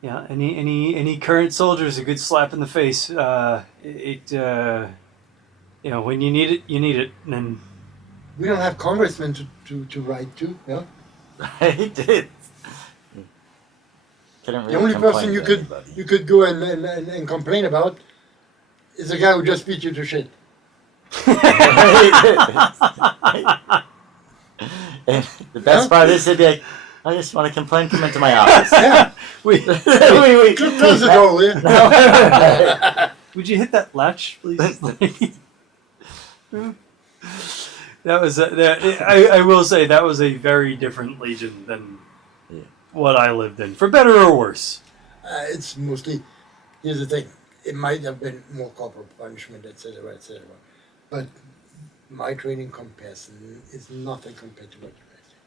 Yeah. Any current soldiers, a good slap in the face. When you need it, you need it. And we don't have congressmen to write to. Yeah. I did. The only person you could go and complain about is the guy who just beat you to shit. And the best part is, they'd be like, "I just want to complain. Come into my office." Yeah. we close the door, will you? Would you hit that latch, please? That was I will say that was a very different Legion than what I lived in, for better or worse. It's mostly, here's the thing, it might have been more corporal punishment, etc., etc., but my training comparison is nothing compared to what you guys did.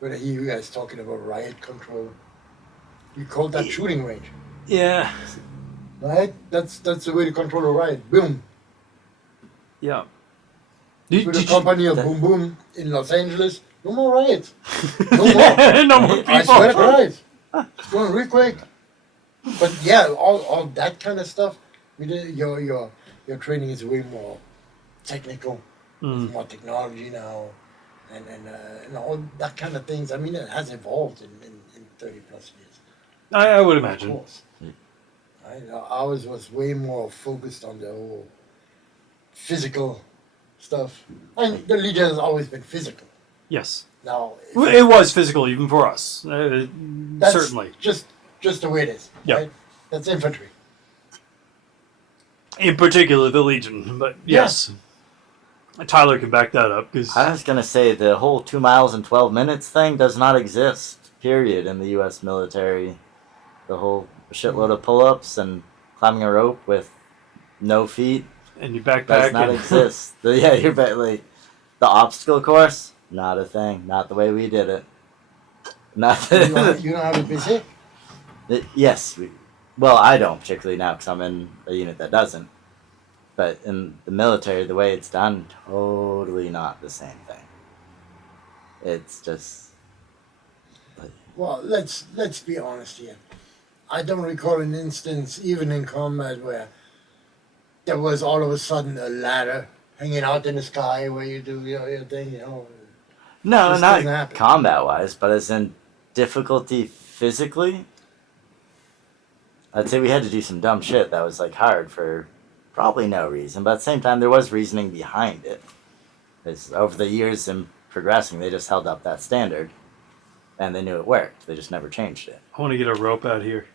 When I hear you guys talking about riot control, you call that shooting range. Yeah. Right? That's the way to control a riot. Boom. Yeah. With a company of Boom Boom in Los Angeles, no more riots. No more. No more people. I swear to Christ. It's going real quick. But yeah, all that kind of stuff, your training is way more technical. There's more technology now. And all that kind of things. I mean, it has evolved in 30 plus years. I would imagine. Of course. Ours was way more focused on the whole physical stuff. And the Legion has always been physical. Yes. Now it was physical even for us. that's Certainly. Just the way it is. Yeah. Right? That's infantry. In particular, the Legion. But yes. Tyler can back that up. Cause I was going to say, the whole 2 miles and 12 minutes thing does not exist, period, in the U.S. military. The whole shitload of pull-ups and climbing a rope with no feet and you backpack does not exist. The obstacle course, Not a thing. Not the way we did it. Not You don't have a PC? Yes. Well, I don't particularly now because I'm in a unit that doesn't. But in the military, the way it's done, totally not the same thing. It's just. Well, let's be honest here. I don't recall an instance, even in combat, where there was all of a sudden a ladder hanging out in the sky where you do your thing, you know. No, This not doesn't happen. combat-wise, but as in difficulty physically. I'd say we had to do some dumb shit that was like hard for probably no reason, but at the same time there was reasoning behind it. Because over the years in progressing, they just held up that standard, and they knew it worked. They just never changed it. I want to get a rope out here.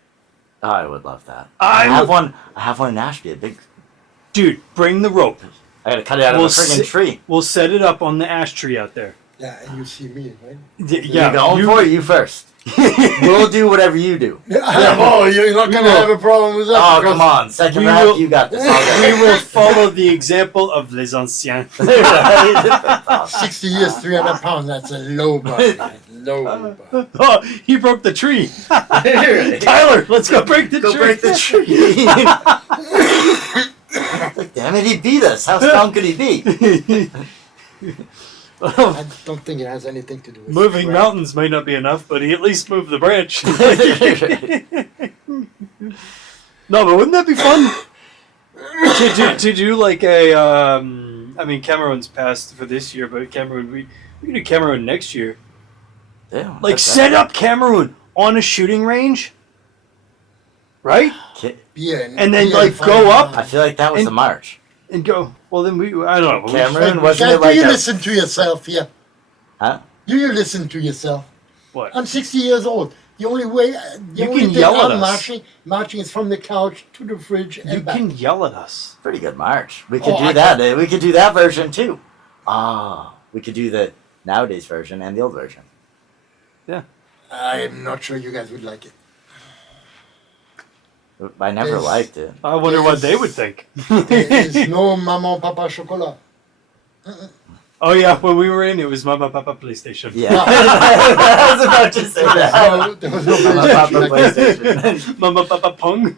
Oh, I would love that. I have would- one. I have one in Ashby. A big. Dude, bring the rope. I gotta cut it out We'll of a friggin' sit- tree. We'll set it up on the ash tree out there. Yeah, and you see me, right? Yeah, You're going for it. You first. We'll do whatever you do. Oh, you're not going to have a problem with that. Oh, because come on. Second we round, will- you got this. We will follow the example of les anciens. 60 years, 300 pounds, that's a low bar. Man. Low bar. Oh, he broke the tree. Tyler, let's go break the Go tree. break the tree. Like, damn it, he beat us. How strong could he be? I don't think it has anything to do with Moving strength. mountains might not be enough, but he at least moved the branch. No, but wouldn't that be fun? to do like a, I mean, Cameron's passed for this year, but Cameron, we can do Cameron next year. Yeah, Like, set up Cameroon on a shooting range, right? Yeah, And then, yeah, like, fine. go up I feel like that was And- the march. And go, well, then I don't know. Cameron, Like, wasn't guys, it like do you a- listen to yourself here? Huh? Do you listen to yourself? What? I'm 60 years old. The only way, the You only can thing yell at I'm us. marching is from the couch to the fridge and You back. can yell at us. Pretty good march. We could Oh, do I that. We could do that version too. Ah, we could do the nowadays version and the old version. I'm not sure you guys would like it. I never Yes. liked it. I wonder what they would think. There is no maman papa chocolat. Oh yeah, when we were in, it was Mama Papa PlayStation. Yeah, I was about to say that. There was no Mama, Papa, PlayStation like that. PlayStation. Mama Papa Pong.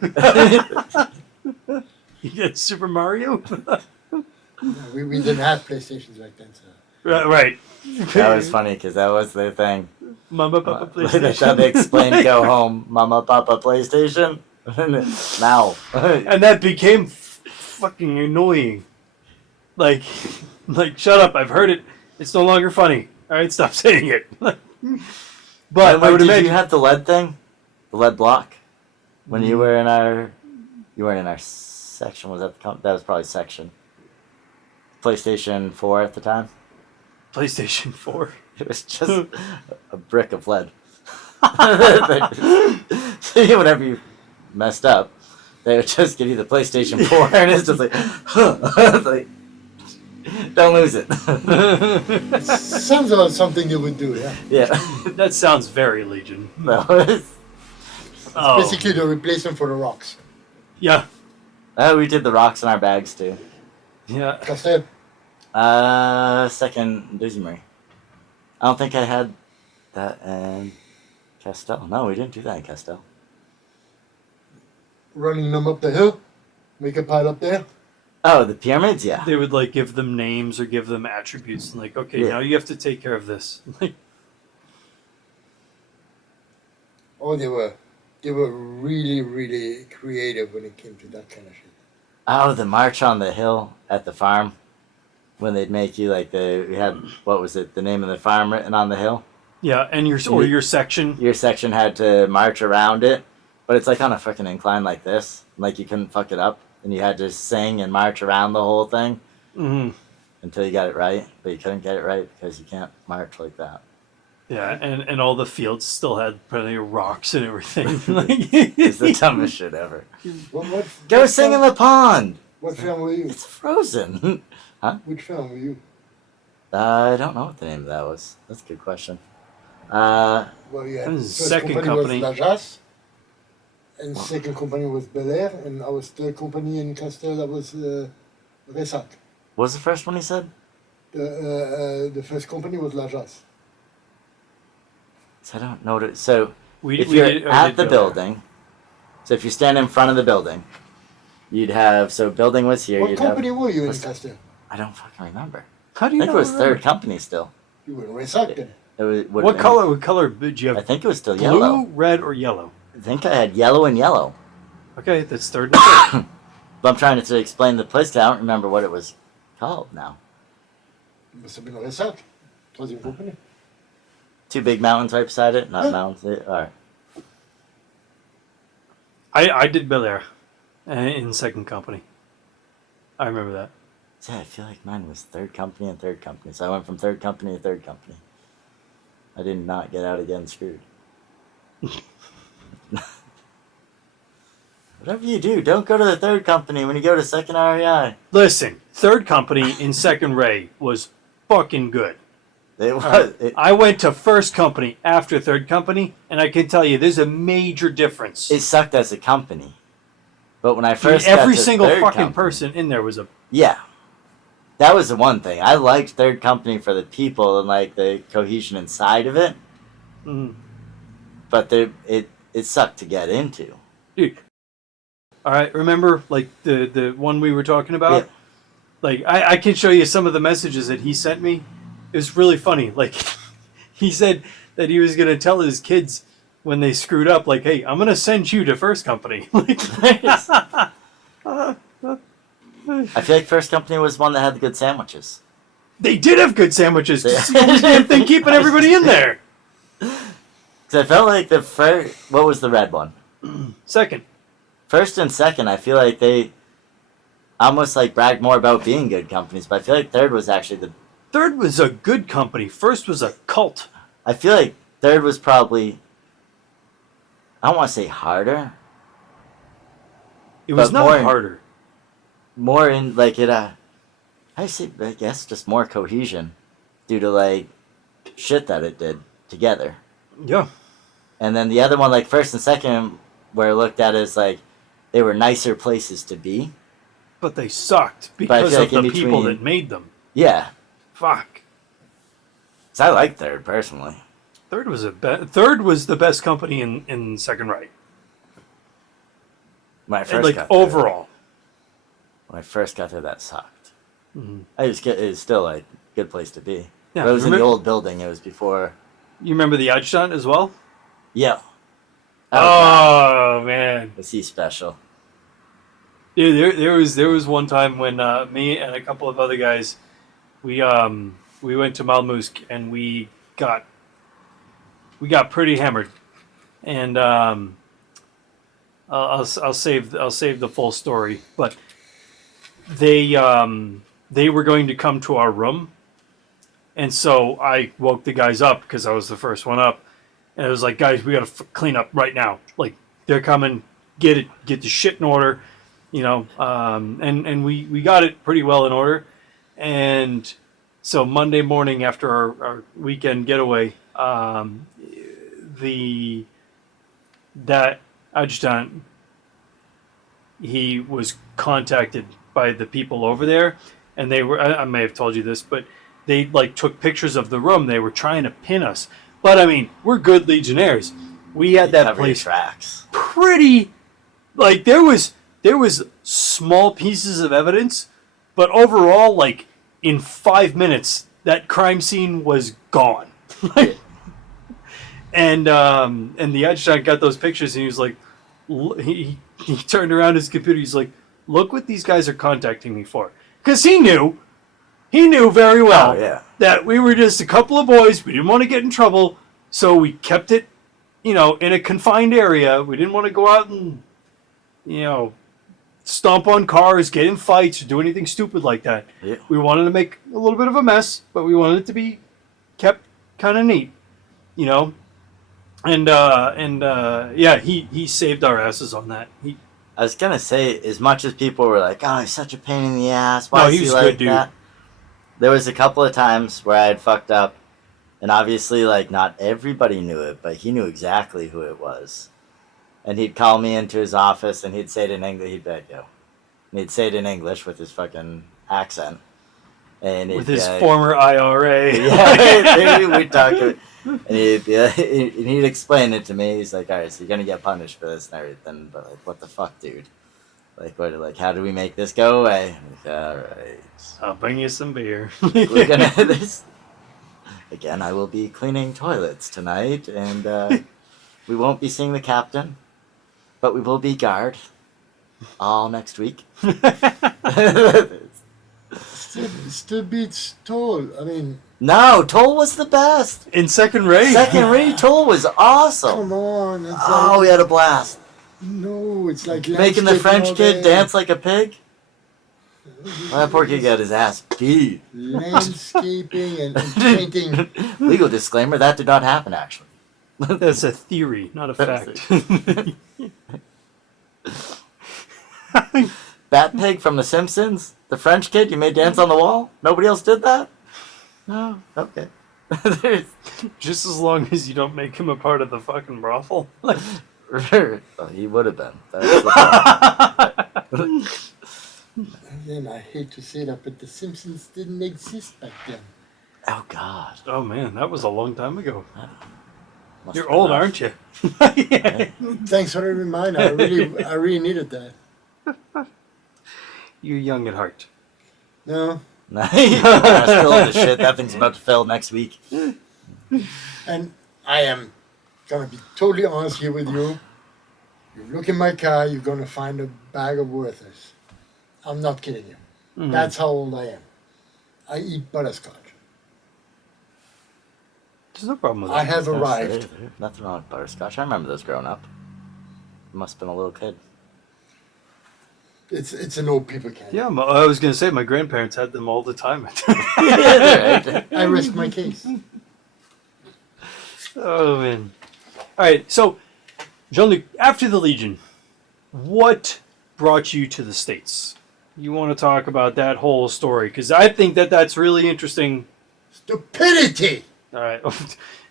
You get Super Mario. We didn't have PlayStations back then. So. Right. That was funny because that was their thing. Mama Papa That's how they PlayStation. explained "Go Home, Mama, Papa, PlayStation." Now, And that became fucking annoying. Like, shut up! I've heard it. It's no longer funny. All right, stop saying it. But I would did imagine you have the lead thing, the lead block, when you were in our, you weren't in our section. Was that that was probably section. PlayStation 4 at the time. PlayStation 4. It was just a brick of lead. So whenever you messed up, they would just give you the PlayStation 4, and it's just like, it's like, don't lose it. Sounds like something you would do, yeah. Yeah. That sounds very Legion. No, it's, Oh, Basically the replacement for the rocks. yeah, we did the rocks in our bags too. yeah. Castel, Second Dizzy Marie. I don't think I had that in Castel. No, we didn't do that in Castel. running them up the hill, make a pile up there. Oh, the pyramids, yeah. They would like give them names or give them attributes, and like, okay, Yeah. now you have to take care of this. Like, Oh, they were really, really creative when it came to that kind of shit. Oh, the march on the hill at the farm, when they'd make you like we had, what was it, the name of the farm written on the hill. yeah, and your section. Your section had to march around it, but it's like on a freaking incline like this, like you couldn't fuck it up, and you had to sing and march around the whole thing Hmm. until you got it right, but you couldn't get it right because you can't march like that. Yeah, and all the fields still had plenty of rocks and everything. It's the dumbest shit ever. What Go what sing in film- the pond. What film were you? It's frozen. Which film were you? I don't know what the name of that was. That's a good question. Well, you had That was first the second company. was La Jasse, and second company was Bel Air, and our third company in Castel that was Ressac. What was the first one he said? The first company was Lajas. So I don't know what it. So We, if we you're did- at did the go there. building, so if you stand in front of the building, you'd have. So building was here. What You'd company have. were you in what's- Castel? I don't fucking remember. How do I you think know? it was third company still. You were in Resac then. It was, would've What been- color? What color did you I have? think it was still Blue, yellow. red, or yellow? I think I had yellow and yellow. Okay, that's third. And third. But I'm trying to explain the place 'cause I don't remember what it was called now. It must have been Resac. Troisième company. Two big mountains right beside it. Not Huh? mountains. All right. I did Bel Air in second company. I remember that. Yeah, I feel like mine was third company and third company. So I went from third company to third company. I did not get out again screwed. Whatever you do, don't go to the third company when you go to second REI. Listen, third company in second Ray was fucking good. It was. Right. I went to first company after third company, and I can tell you there's a major difference. It sucked as a company. But when I Dude, first every got to single third fucking company, person in there was a. yeah. That was the one thing. I liked third company for the people and like the cohesion inside of it. Mm, But it sucked to get into. dude. All right, remember like the one we were talking about? Yeah. Like I can show you some of the messages that he sent me. It was really funny. Like he said that he was gonna tell his kids when they screwed up, like, "Hey, I'm gonna send you to first company." Like, I feel like first company was one that had the good sandwiches. they did have good sandwiches. Yeah. Just the only damn thing keeping everybody in there. Because I felt like the first... What was the red one? Second. First and second, I feel like they almost like bragged more about being good companies. But I feel like third was actually the... Third was a good company. First was a cult. I feel like third was probably... I don't want to say harder. It was But not more- harder. More in like it... I guess just more cohesion. Due to like shit that it did together. Yeah. And then the other one, like first and second, where it looked at as like they were nicer places to be. But they sucked But I because feel of like the in people between- that made them. Yeah. Fuck. 'Cause I like third personally. Third was third was the best company in second right. When I And first like got there, overall. when I first got there, that sucked. Mhm. It was still like a good place to be. Yeah. But it was in the remember- old building. It was before. You remember the adjutant as well? Yeah. Oh man. Was he special? Yeah, there was one time when me and a couple of other guys, we went to Malmusk and we got pretty hammered, and I'll save the full story, but they were going to come to our room, and so I woke the guys up because I was the first one up, and it was like, guys, we got to clean up right now. Like they're coming, get the shit in order. You know, and we got it pretty well in order. And so Monday morning after our weekend getaway, that adjutant, he was contacted by the people over there, and they were, I may have told you this, but they like took pictures of the room. They were trying to pin us. But I mean, we're good Legionnaires. We had that Cover your place tracks. pretty, like there was small pieces of evidence, but overall, like in 5 minutes, that crime scene was gone. And the adjutant got those pictures, and he was like, he turned around his computer. He's like, look what these guys are contacting me for, because he knew very well Oh yeah. that we were just a couple of boys. We didn't want to get in trouble, so we kept it, in a confined area. We didn't want to go out and, stomp on cars, get in fights, or do anything stupid like that. Yeah. We wanted to make a little bit of a mess, but we wanted it to be kept kind of neat, And yeah, he saved our asses on that. I was gonna say, as much as people were like, "Oh, he's such a pain in the ass," why No, is he he was like good, dude. that? There was a couple of times where I had fucked up, and obviously, like, not everybody knew it, but he knew exactly who it was. And he'd call me into his office, and he'd say it in English. He'd be like, "Yo," and he'd say it in English with his fucking accent, And with if, his former IRA. yeah, we talked. And he'd explain it to me. He's like, "All right, so you're gonna get punished for this and everything." But like, what the fuck, dude? Like, what? Like, how do we make this go away? Like, all right, I'll bring you some beer. we're gonna this. Again, I will be cleaning toilets tonight, and we won't be seeing the captain, but we will be guard all next week. Still beats Toll. I mean, No, Toll was the best. In second rate. Second rate, Toll was awesome. come on. It's Oh, we had a blast. no, it's like Making the landscaping French all kid day. dance like a pig. Well, that poor kid got his ass beat. Landscaping and painting. Legal disclaimer, that did not happen, actually. That's a theory, not a fact. Bat Pig from The Simpsons? The French kid you made dance on the wall? Nobody else did that? No? Okay. Just as long as you don't make him a part of the fucking brothel. Oh, he would have been. That's the problem. Again, I hate to say that, but The Simpsons didn't exist back then. Oh, God. Oh man, that was a long time ago. Must You're be old, rough. aren't you? Thanks for the reminder. I really needed that. You're young at heart. No, Still the shit. That thing's about to fail next week. and I am gonna be totally honest here with you. You look in my car, you're gonna find a bag of Werthers. I'm not kidding you. Mhm. That's how old I am. I eat butterscotch. There's no problem with that. I have arrived. Nothing wrong with butterscotch. I remember those growing up. Must have been a little kid. It's an old people candy. Yeah, I was gonna say my grandparents had them all the time. Right. I rest my case. Oh man! All right, so Jean-Luc, after the Legion, what brought you to the States? You want to talk about that whole story because I think that's really interesting. Stupidity. All right,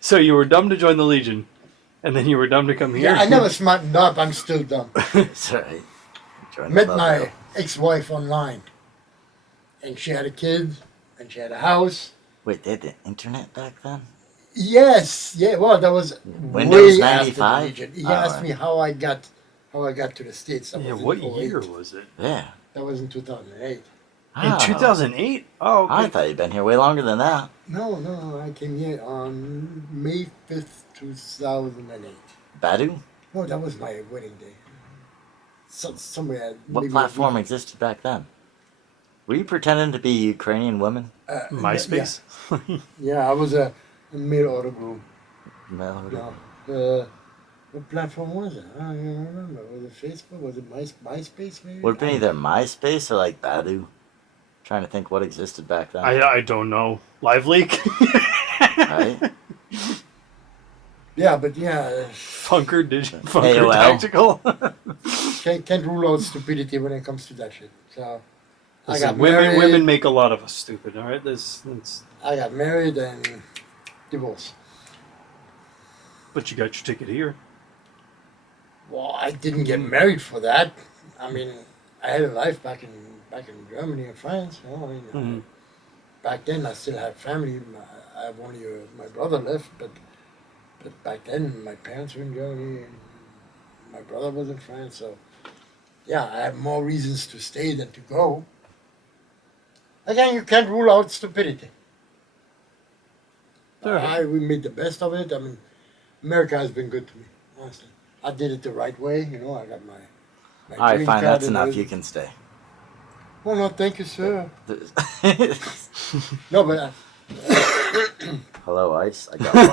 so you were dumb to join the Legion, and then you were dumb to come here. Yeah, I never smartened up. I'm still dumb. That's right. Join the Met club, my bro. ex-wife online, and she had a kid, and she had a house. Wait, they had the internet back then? Yes, yeah. Well, that was Windows way after the 95? Legion. He Oh, asked right. me how I got to the States. That Yeah, was what in 08. year was it? Yeah. That was in 2008. In 2008? Oh, okay. I thought you'd been here way longer than that. No, I came here on May 5th, 2008. Badu? No, that was my wedding day. Somewhere. What maybe a platform week- existed back then? Were you pretending to be Ukrainian women? MySpace? Yeah, I was a male auto group. No. No. What platform was it? I don't even remember. Was it Facebook? Was it MySpace maybe? Would have been either MySpace or like Badu. Trying to think what existed back then. I don't know. Live Leak? Right? Yeah, but yeah, Funker AOL. Tactical? can't rule out stupidity when it comes to that shit. So I Listen, got married. women make a lot of us stupid, alright? That's I got married and divorced. but you got your ticket here. Well, I didn't get married for that. I mean, I had a life back in Germany and France. You know, I mean, Mhm. back then I still had family. I have only my brother left, but back then my parents were in Germany and my brother was in France. So yeah, I have more reasons to stay than to go. Again, you can't rule out stupidity. Alright. We made the best of it. I mean, America has been good to me, honestly. I did it the right way, you know. I got my Alright, green fine, card that's and enough. everything. You can stay. Well, no, thank you, sir. No, but Hello, Ice. I got one.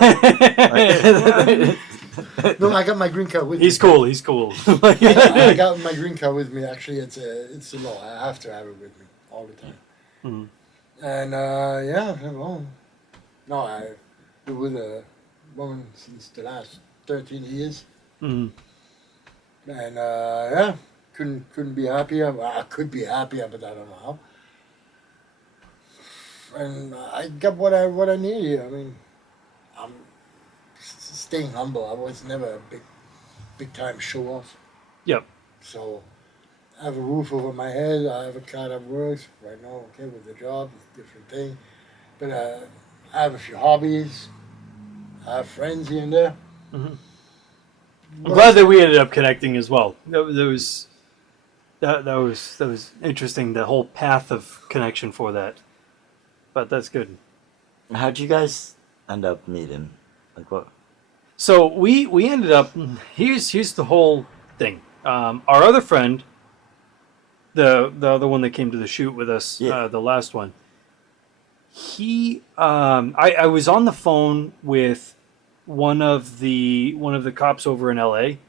no, I got my green card with He's me. cool, he's cool. I got my green card with me. Actually, it's a law. I have to have it with me all the time. Mhm. And yeah, well, no, I've been with a woman since the last 13 years, Mhm. and yeah, couldn't be happier. Well, I could be happier, but I don't know how. And I got what I need here. I mean, I'm staying humble. I was never a big time show off. Yep. So I have a roof over my head. I have a car that works right now. Okay, with the job, it's a different thing. But I have a few hobbies. I have friends here and there. I'm glad that we ended up connecting as well. That was interesting. The whole path of connection for that, but that's good. How'd you guys end up meeting? Like what? So we ended up. Here's the whole thing. Our other friend, the other one that came to the shoot with us, Yeah. the last one. I was on the phone with one of the cops over in L.A.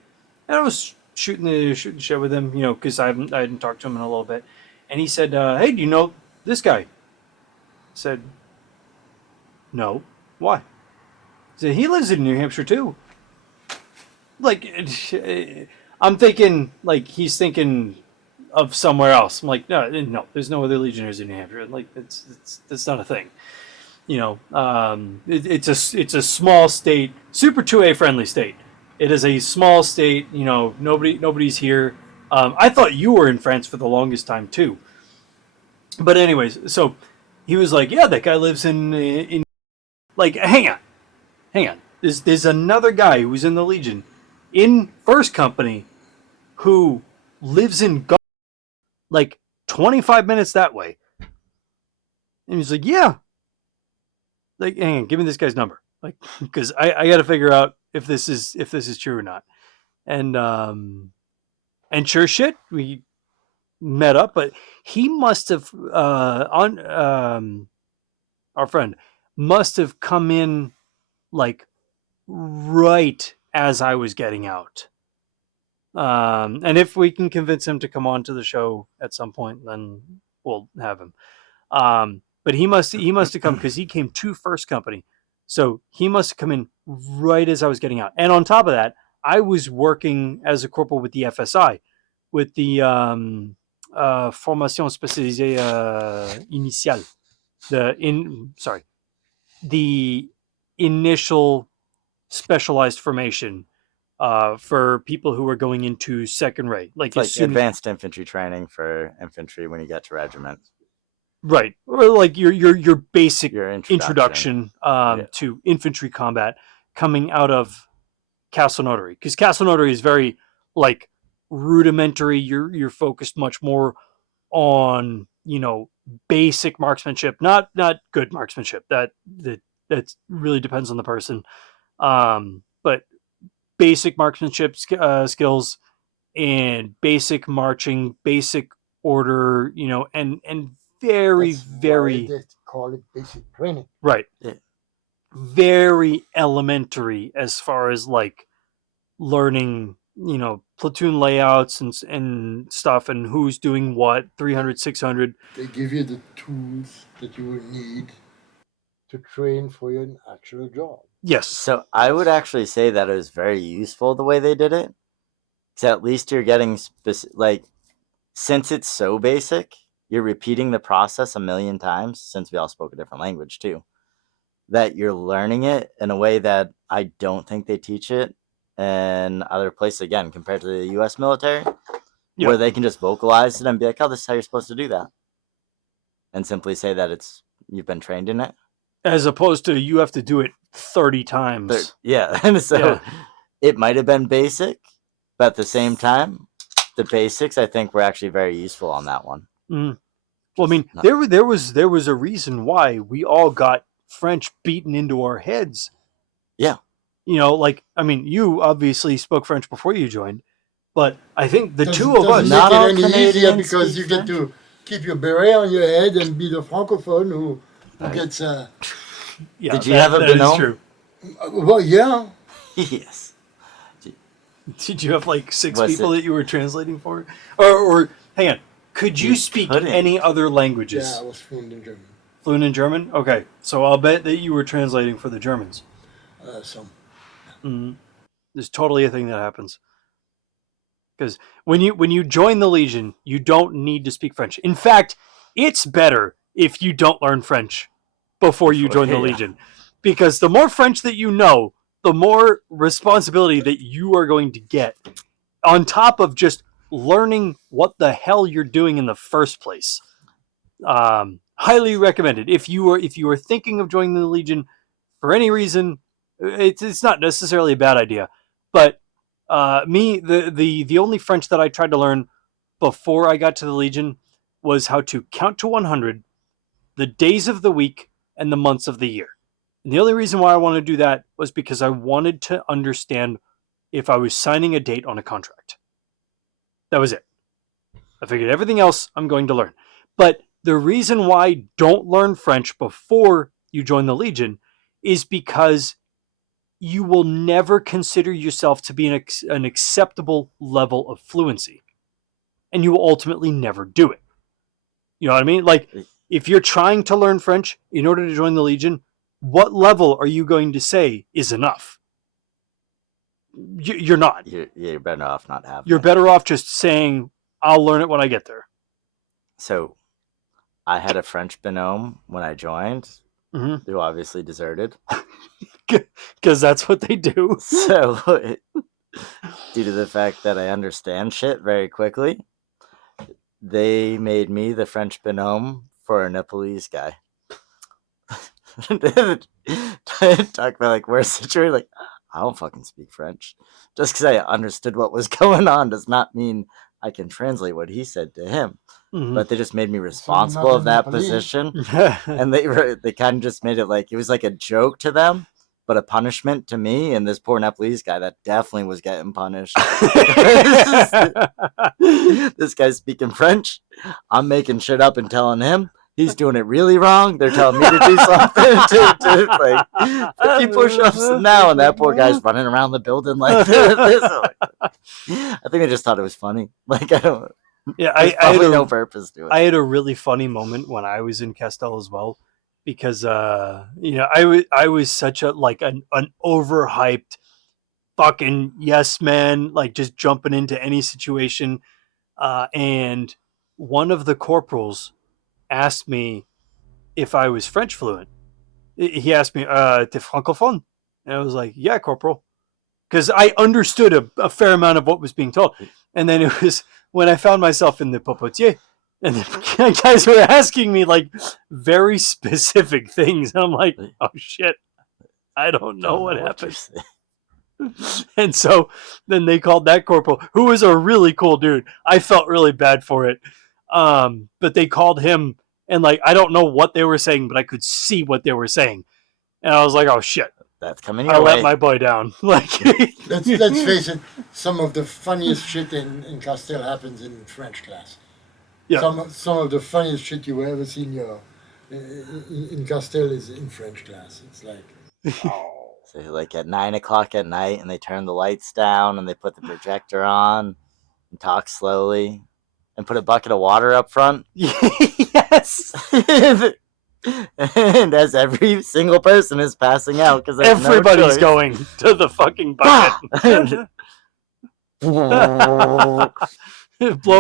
and I was shooting the shit with him, because I hadn't talked to him in a little bit, and he said, "Hey, do you know this guy?" I said, "No, why?" He said, "He lives in New Hampshire too." Like, I'm thinking like he's thinking of somewhere else. I'm like, no, there's no other Legionnaires in New Hampshire. Like, that's not a thing. It's a small state, super 2A friendly state. It is a small state. Nobody's here. I thought you were in France for the longest time too. But anyways, so he was like, yeah, that guy lives in. Like, hang on. There's another guy who's in the Legion, in First Company, who lives in like 25 minutes that way. And he's like, yeah. Like, hang on, give me this guy's number. Like, because I got to figure out if this is true or not. And sure shit, we met up, but he must have our friend must have come in like right as I was getting out. And if we can convince him to come on to the show at some point, then we'll have him. But he must have come because he came to First Company, so he must have come in right as I was getting out. And on top of that, I was working as a corporal with the FSI, with the Formation Spécialisée Initiale, the initial specialized formation for people who are going into second rate, like advanced infantry training for infantry when you get to regiment. Right, or like your basic introduction to infantry combat coming out of Castle Notary, because Castle Notary is very like rudimentary. You're focused much more on basic marksmanship, not good marksmanship. That really depends on the person, but basic marksmanship skills and basic marching, basic order, and very, That's very. why they call it basic training. Right. Yeah. Very elementary as far as like learning, platoon layouts and stuff, and who's doing what, 300, 600. They give you the tools that you will need to train for your actual job. Yes. So I would actually say that it was very useful the way they did it. Because at least you're getting since it's so basic, you're repeating the process a million times, since we all spoke a different language too, that you're learning it in a way that I don't think they teach it in other places, again, compared to the U.S. military, where they can just vocalize it and be like, oh, this is how you're supposed to do that. And simply say that you've been trained in it. As opposed to you have to do it 30 times. And so it might have been basic, but at the same time, the basics, I think, were actually very useful on that one. Mm. Well, I mean, there was a reason why we all got French beaten into our heads. Yeah. You obviously spoke French before you joined, but I think the two of us... Not all Canadians, because you get to keep your beret on your head and be the francophone who gets... Did you have a binôme? True. Well, yeah. Yes. Did you have like six people that you were translating for? Or hang on, could you speak any other languages? Yeah, I was fluent in German. Fluent in German? Okay, so I'll bet that you were translating for the Germans. Some. Mm-hmm. There's totally a thing that happens. Because when you join the Legion, you don't need to speak French. In fact, it's better if you don't learn French before you join the Legion. Because the more French that you know, the more responsibility that you are going to get, on top of just learning what the hell you're doing in the first place. Highly recommended. If you are thinking of joining the Legion for any reason, it's not necessarily a bad idea. But the only French that I tried to learn before I got to the Legion was how to count to 100, the days of the week, and the months of the year. And the only reason why I wanted to do that was because I wanted to understand if I was signing a date on a contract. That was it. I figured everything else I'm going to learn. But the reason why don't learn French before you join the Legion is because you will never consider yourself to be an acceptable level of fluency. And you will ultimately never do it. You know what I mean? Like, if you're trying to learn French in order to join the Legion, what level are you going to say is enough? You're not. You're better off not having You're better off just saying, I'll learn it when I get there. So, I had a French binôme when I joined, who obviously deserted. Because that's what they do. So, due to the fact that I understand shit very quickly, they made me the French binôme for a Nepalese guy. Talk about like we're situated. Like, I don't fucking speak French. Just because I understood what was going on does not mean I can translate what he said to him. But they just made me responsible of that position, and they kind of just made it like it was like a joke to them, but a punishment to me and this poor Nepalese guy that definitely was getting punished. This guy's speaking French. I'm making shit up and telling him. He's doing it really wrong. They're telling me to do something to like 50 push-ups now, and that poor guy's running around the building like this. I think they just thought it was funny. Like I don't. Yeah, I had no purpose to it. I had a really funny moment when I was in Castel as well, because I was such a like an overhyped fucking yes man, like just jumping into any situation, and one of the corporals asked me if I was French fluent. He asked me, "T'es francophone?" And I was like, "Yeah, corporal," because I understood a fair amount of what was being told. And then it was when I found myself in the popotier, and the guys were asking me like very specific things, and I'm like, "Oh shit, I don't know what happened." And so then they called that corporal, who was a really cool dude. I felt really bad for it. But they called him, and like I don't know what they were saying, but I could see what they were saying, and I was like, "Oh shit, that's coming your I way." let my boy down." Like, let's face it, some of the funniest shit in Castel happens in French class. Yeah. Some of the funniest shit you ever seen in Castel is in French class. It's like, oh. So like at 9 o'clock at night, and they turn the lights down, and they put the projector on, and talk slowly. And put a bucket of water up front. Yes. And as every single person is passing out, because everybody's going to the fucking bucket. Blow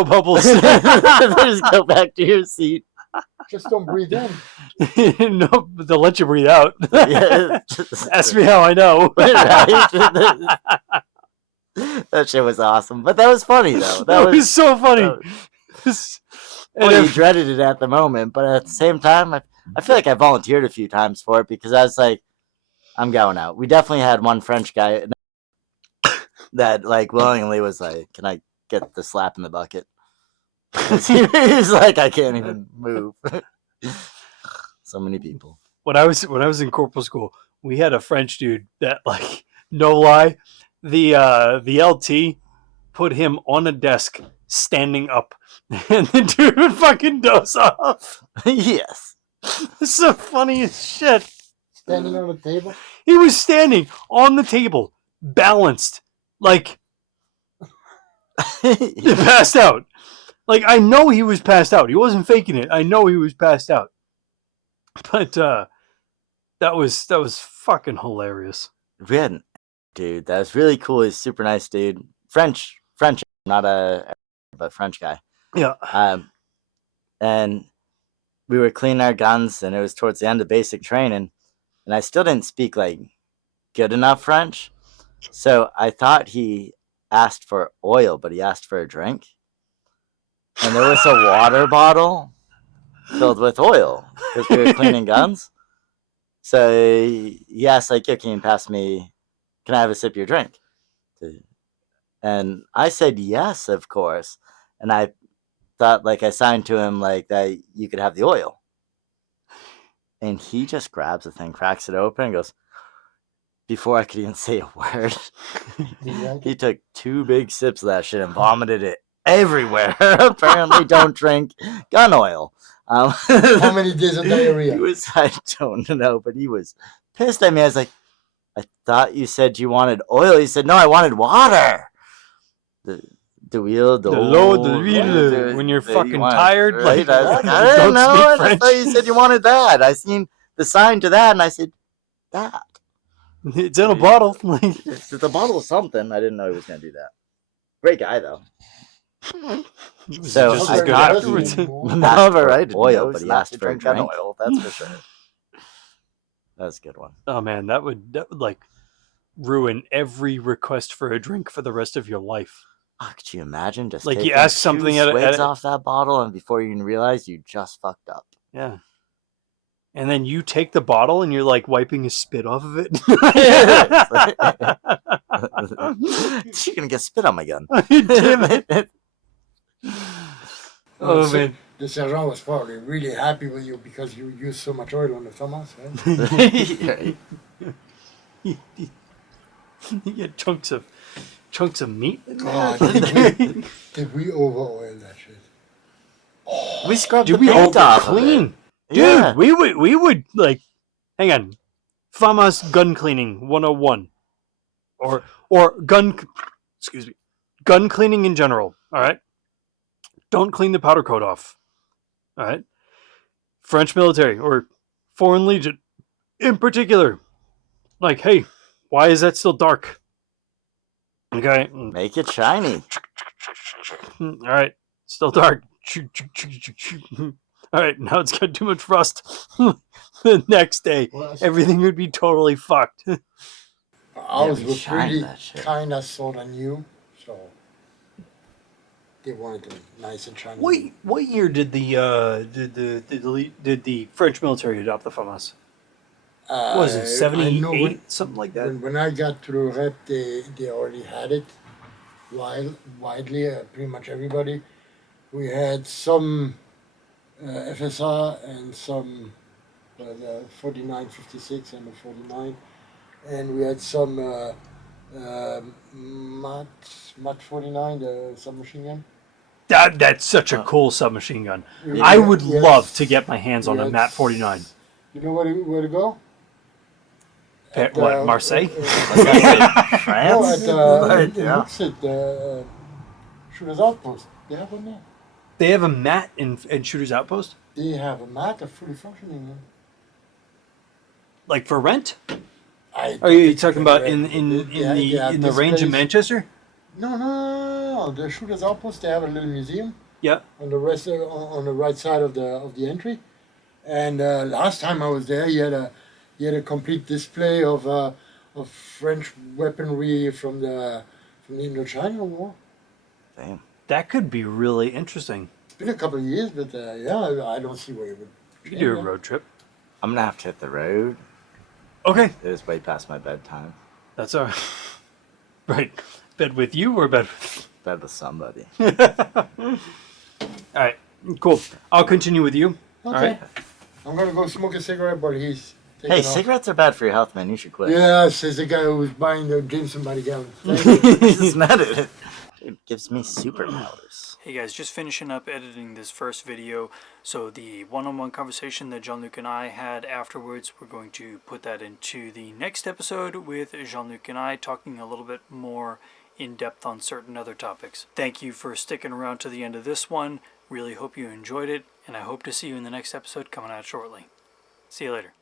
bubbles. Just go back to your seat. Just don't breathe in. No, but they'll let you breathe out. Yeah, ask me how I know. Right? That shit was awesome, but that was funny though. That was so funny. You dreaded it at the moment, but at the same time, I feel like I volunteered a few times for it because I was like, I'm going out. We definitely had one French guy that like willingly was like, "Can I get the slap in the bucket?" He's like, "I can't even move." So many people. When I was in corporal school, we had a French dude that, like, no lie, the LT put him on a desk standing up, and the dude would fucking doze off. Yes. It's the funniest shit. Standing on the table? He was standing on the table, balanced, like, passed out. Like, I know he was passed out. He wasn't faking it. I know he was passed out. But that was fucking hilarious. We had an dude that was really cool. He's super nice dude. French, not but French guy. Yeah. And we were cleaning our guns, and it was towards the end of basic training, and I still didn't speak like good enough French, so I thought he asked for oil, but he asked for a drink. and there was a water bottle filled with oil because we were cleaning guns. So he asked, like, "Yeah, can you pass me? Can I have a sip of your drink?" And I said yes, of course. And I thought, like, I signed to him like that you could have the oil. And he just grabs the thing, cracks it open, and goes, before I could even say a word, he took 2 big sips of that shit and vomited it everywhere. Apparently, don't drink gun oil. How many days of diarrhea? I don't know, but he was pissed at me. I was like, I thought you said you wanted oil. He said, no, I wanted water. The wheel, the wheel, when you're fucking tired, right? like, I was like, I didn't know. I just thought you said you wanted that. I seen the sign to that, and I said, that. It's in a bottle. It's a bottle of something. I didn't know he was gonna do that. Great guy though. So just I as good got afterwards. never right oil, but he asked for a drink. Oil, that's for sure. That's a good one. Oh man, that would like ruin every request for a drink for the rest of your life. Oh, could you imagine just like you taking ask 2 something at swigs off that bottle, and before you even realize you just fucked up. Yeah. And then you take the bottle and you're like wiping a spit off of it. You're gonna get spit on my gun. Damn it. Oh man. The sergeant was probably really happy with you because you used so much oil on the Thomas, right? You get chunks of meat in there. God, did we over oil that shit? We scrubbed Dude, the we paint off of clean. it. Dude, Yeah. we would like hang on. FAMAS gun cleaning 101. Or gun cleaning in general, all right? Don't clean the powder coat off. All right? French military or Foreign Legion in particular. Like, hey, why is that still dark? Okay. Make it shiny. All right. Still dark. All right. Now it's got too much rust. The next day, everything would be totally fucked. Ours we were shined pretty that shit. kind of sort of new, so they wanted them nice and shiny. What year did the French military adopt the FAMAS? What was it, I 78, know something like that? when I got to the rep, they already had it widely, pretty much everybody. We had some FSR and some the 4956 and the 49, and we had some MAT 49, the submachine gun. That's such a cool submachine gun. We- I would yes. love to get my hands on We a had MAT 49. You know where to go? At, What, Marseille? France? No, at in Yeah. Luxit, the Shooter's Outpost. They have one there. They have a MAT in Shooter's Outpost? They have a MAT, a fully functioning one. Like for rent? I Are you don't think talking they about have- in they have the this range of place- Manchester? No. The Shooter's Outpost. They have a little museum Yeah. on the rest on the right side of the entry. And last time I was there, he had a complete display of French weaponry from the Indochina War. Damn. That could be really interesting. It's been a couple of years, but yeah, I don't see where it would. We could do a road trip. I'm gonna have to hit the road. Okay. It is way past my bedtime. That's all right. Right. Bed with you or bed Bed with somebody. All right. Cool. I'll continue with you. Okay. All right. I'm gonna go smoke a cigarette, but he's taking Hey, off. cigarettes are bad for your health, man. You should quit. Yeah, says the guy who was buying the Jameson by the gallon. Isn't that it? It gives me superpowers. Hey guys, just finishing up editing this first video. So the one-on-one conversation that Jean-Luc and I had afterwards, we're going to put that into the next episode with Jean-Luc and I talking a little bit more in depth on certain other topics. Thank you for sticking around to the end of this one. Really hope you enjoyed it, and I hope to see you in the next episode coming out shortly. See you later.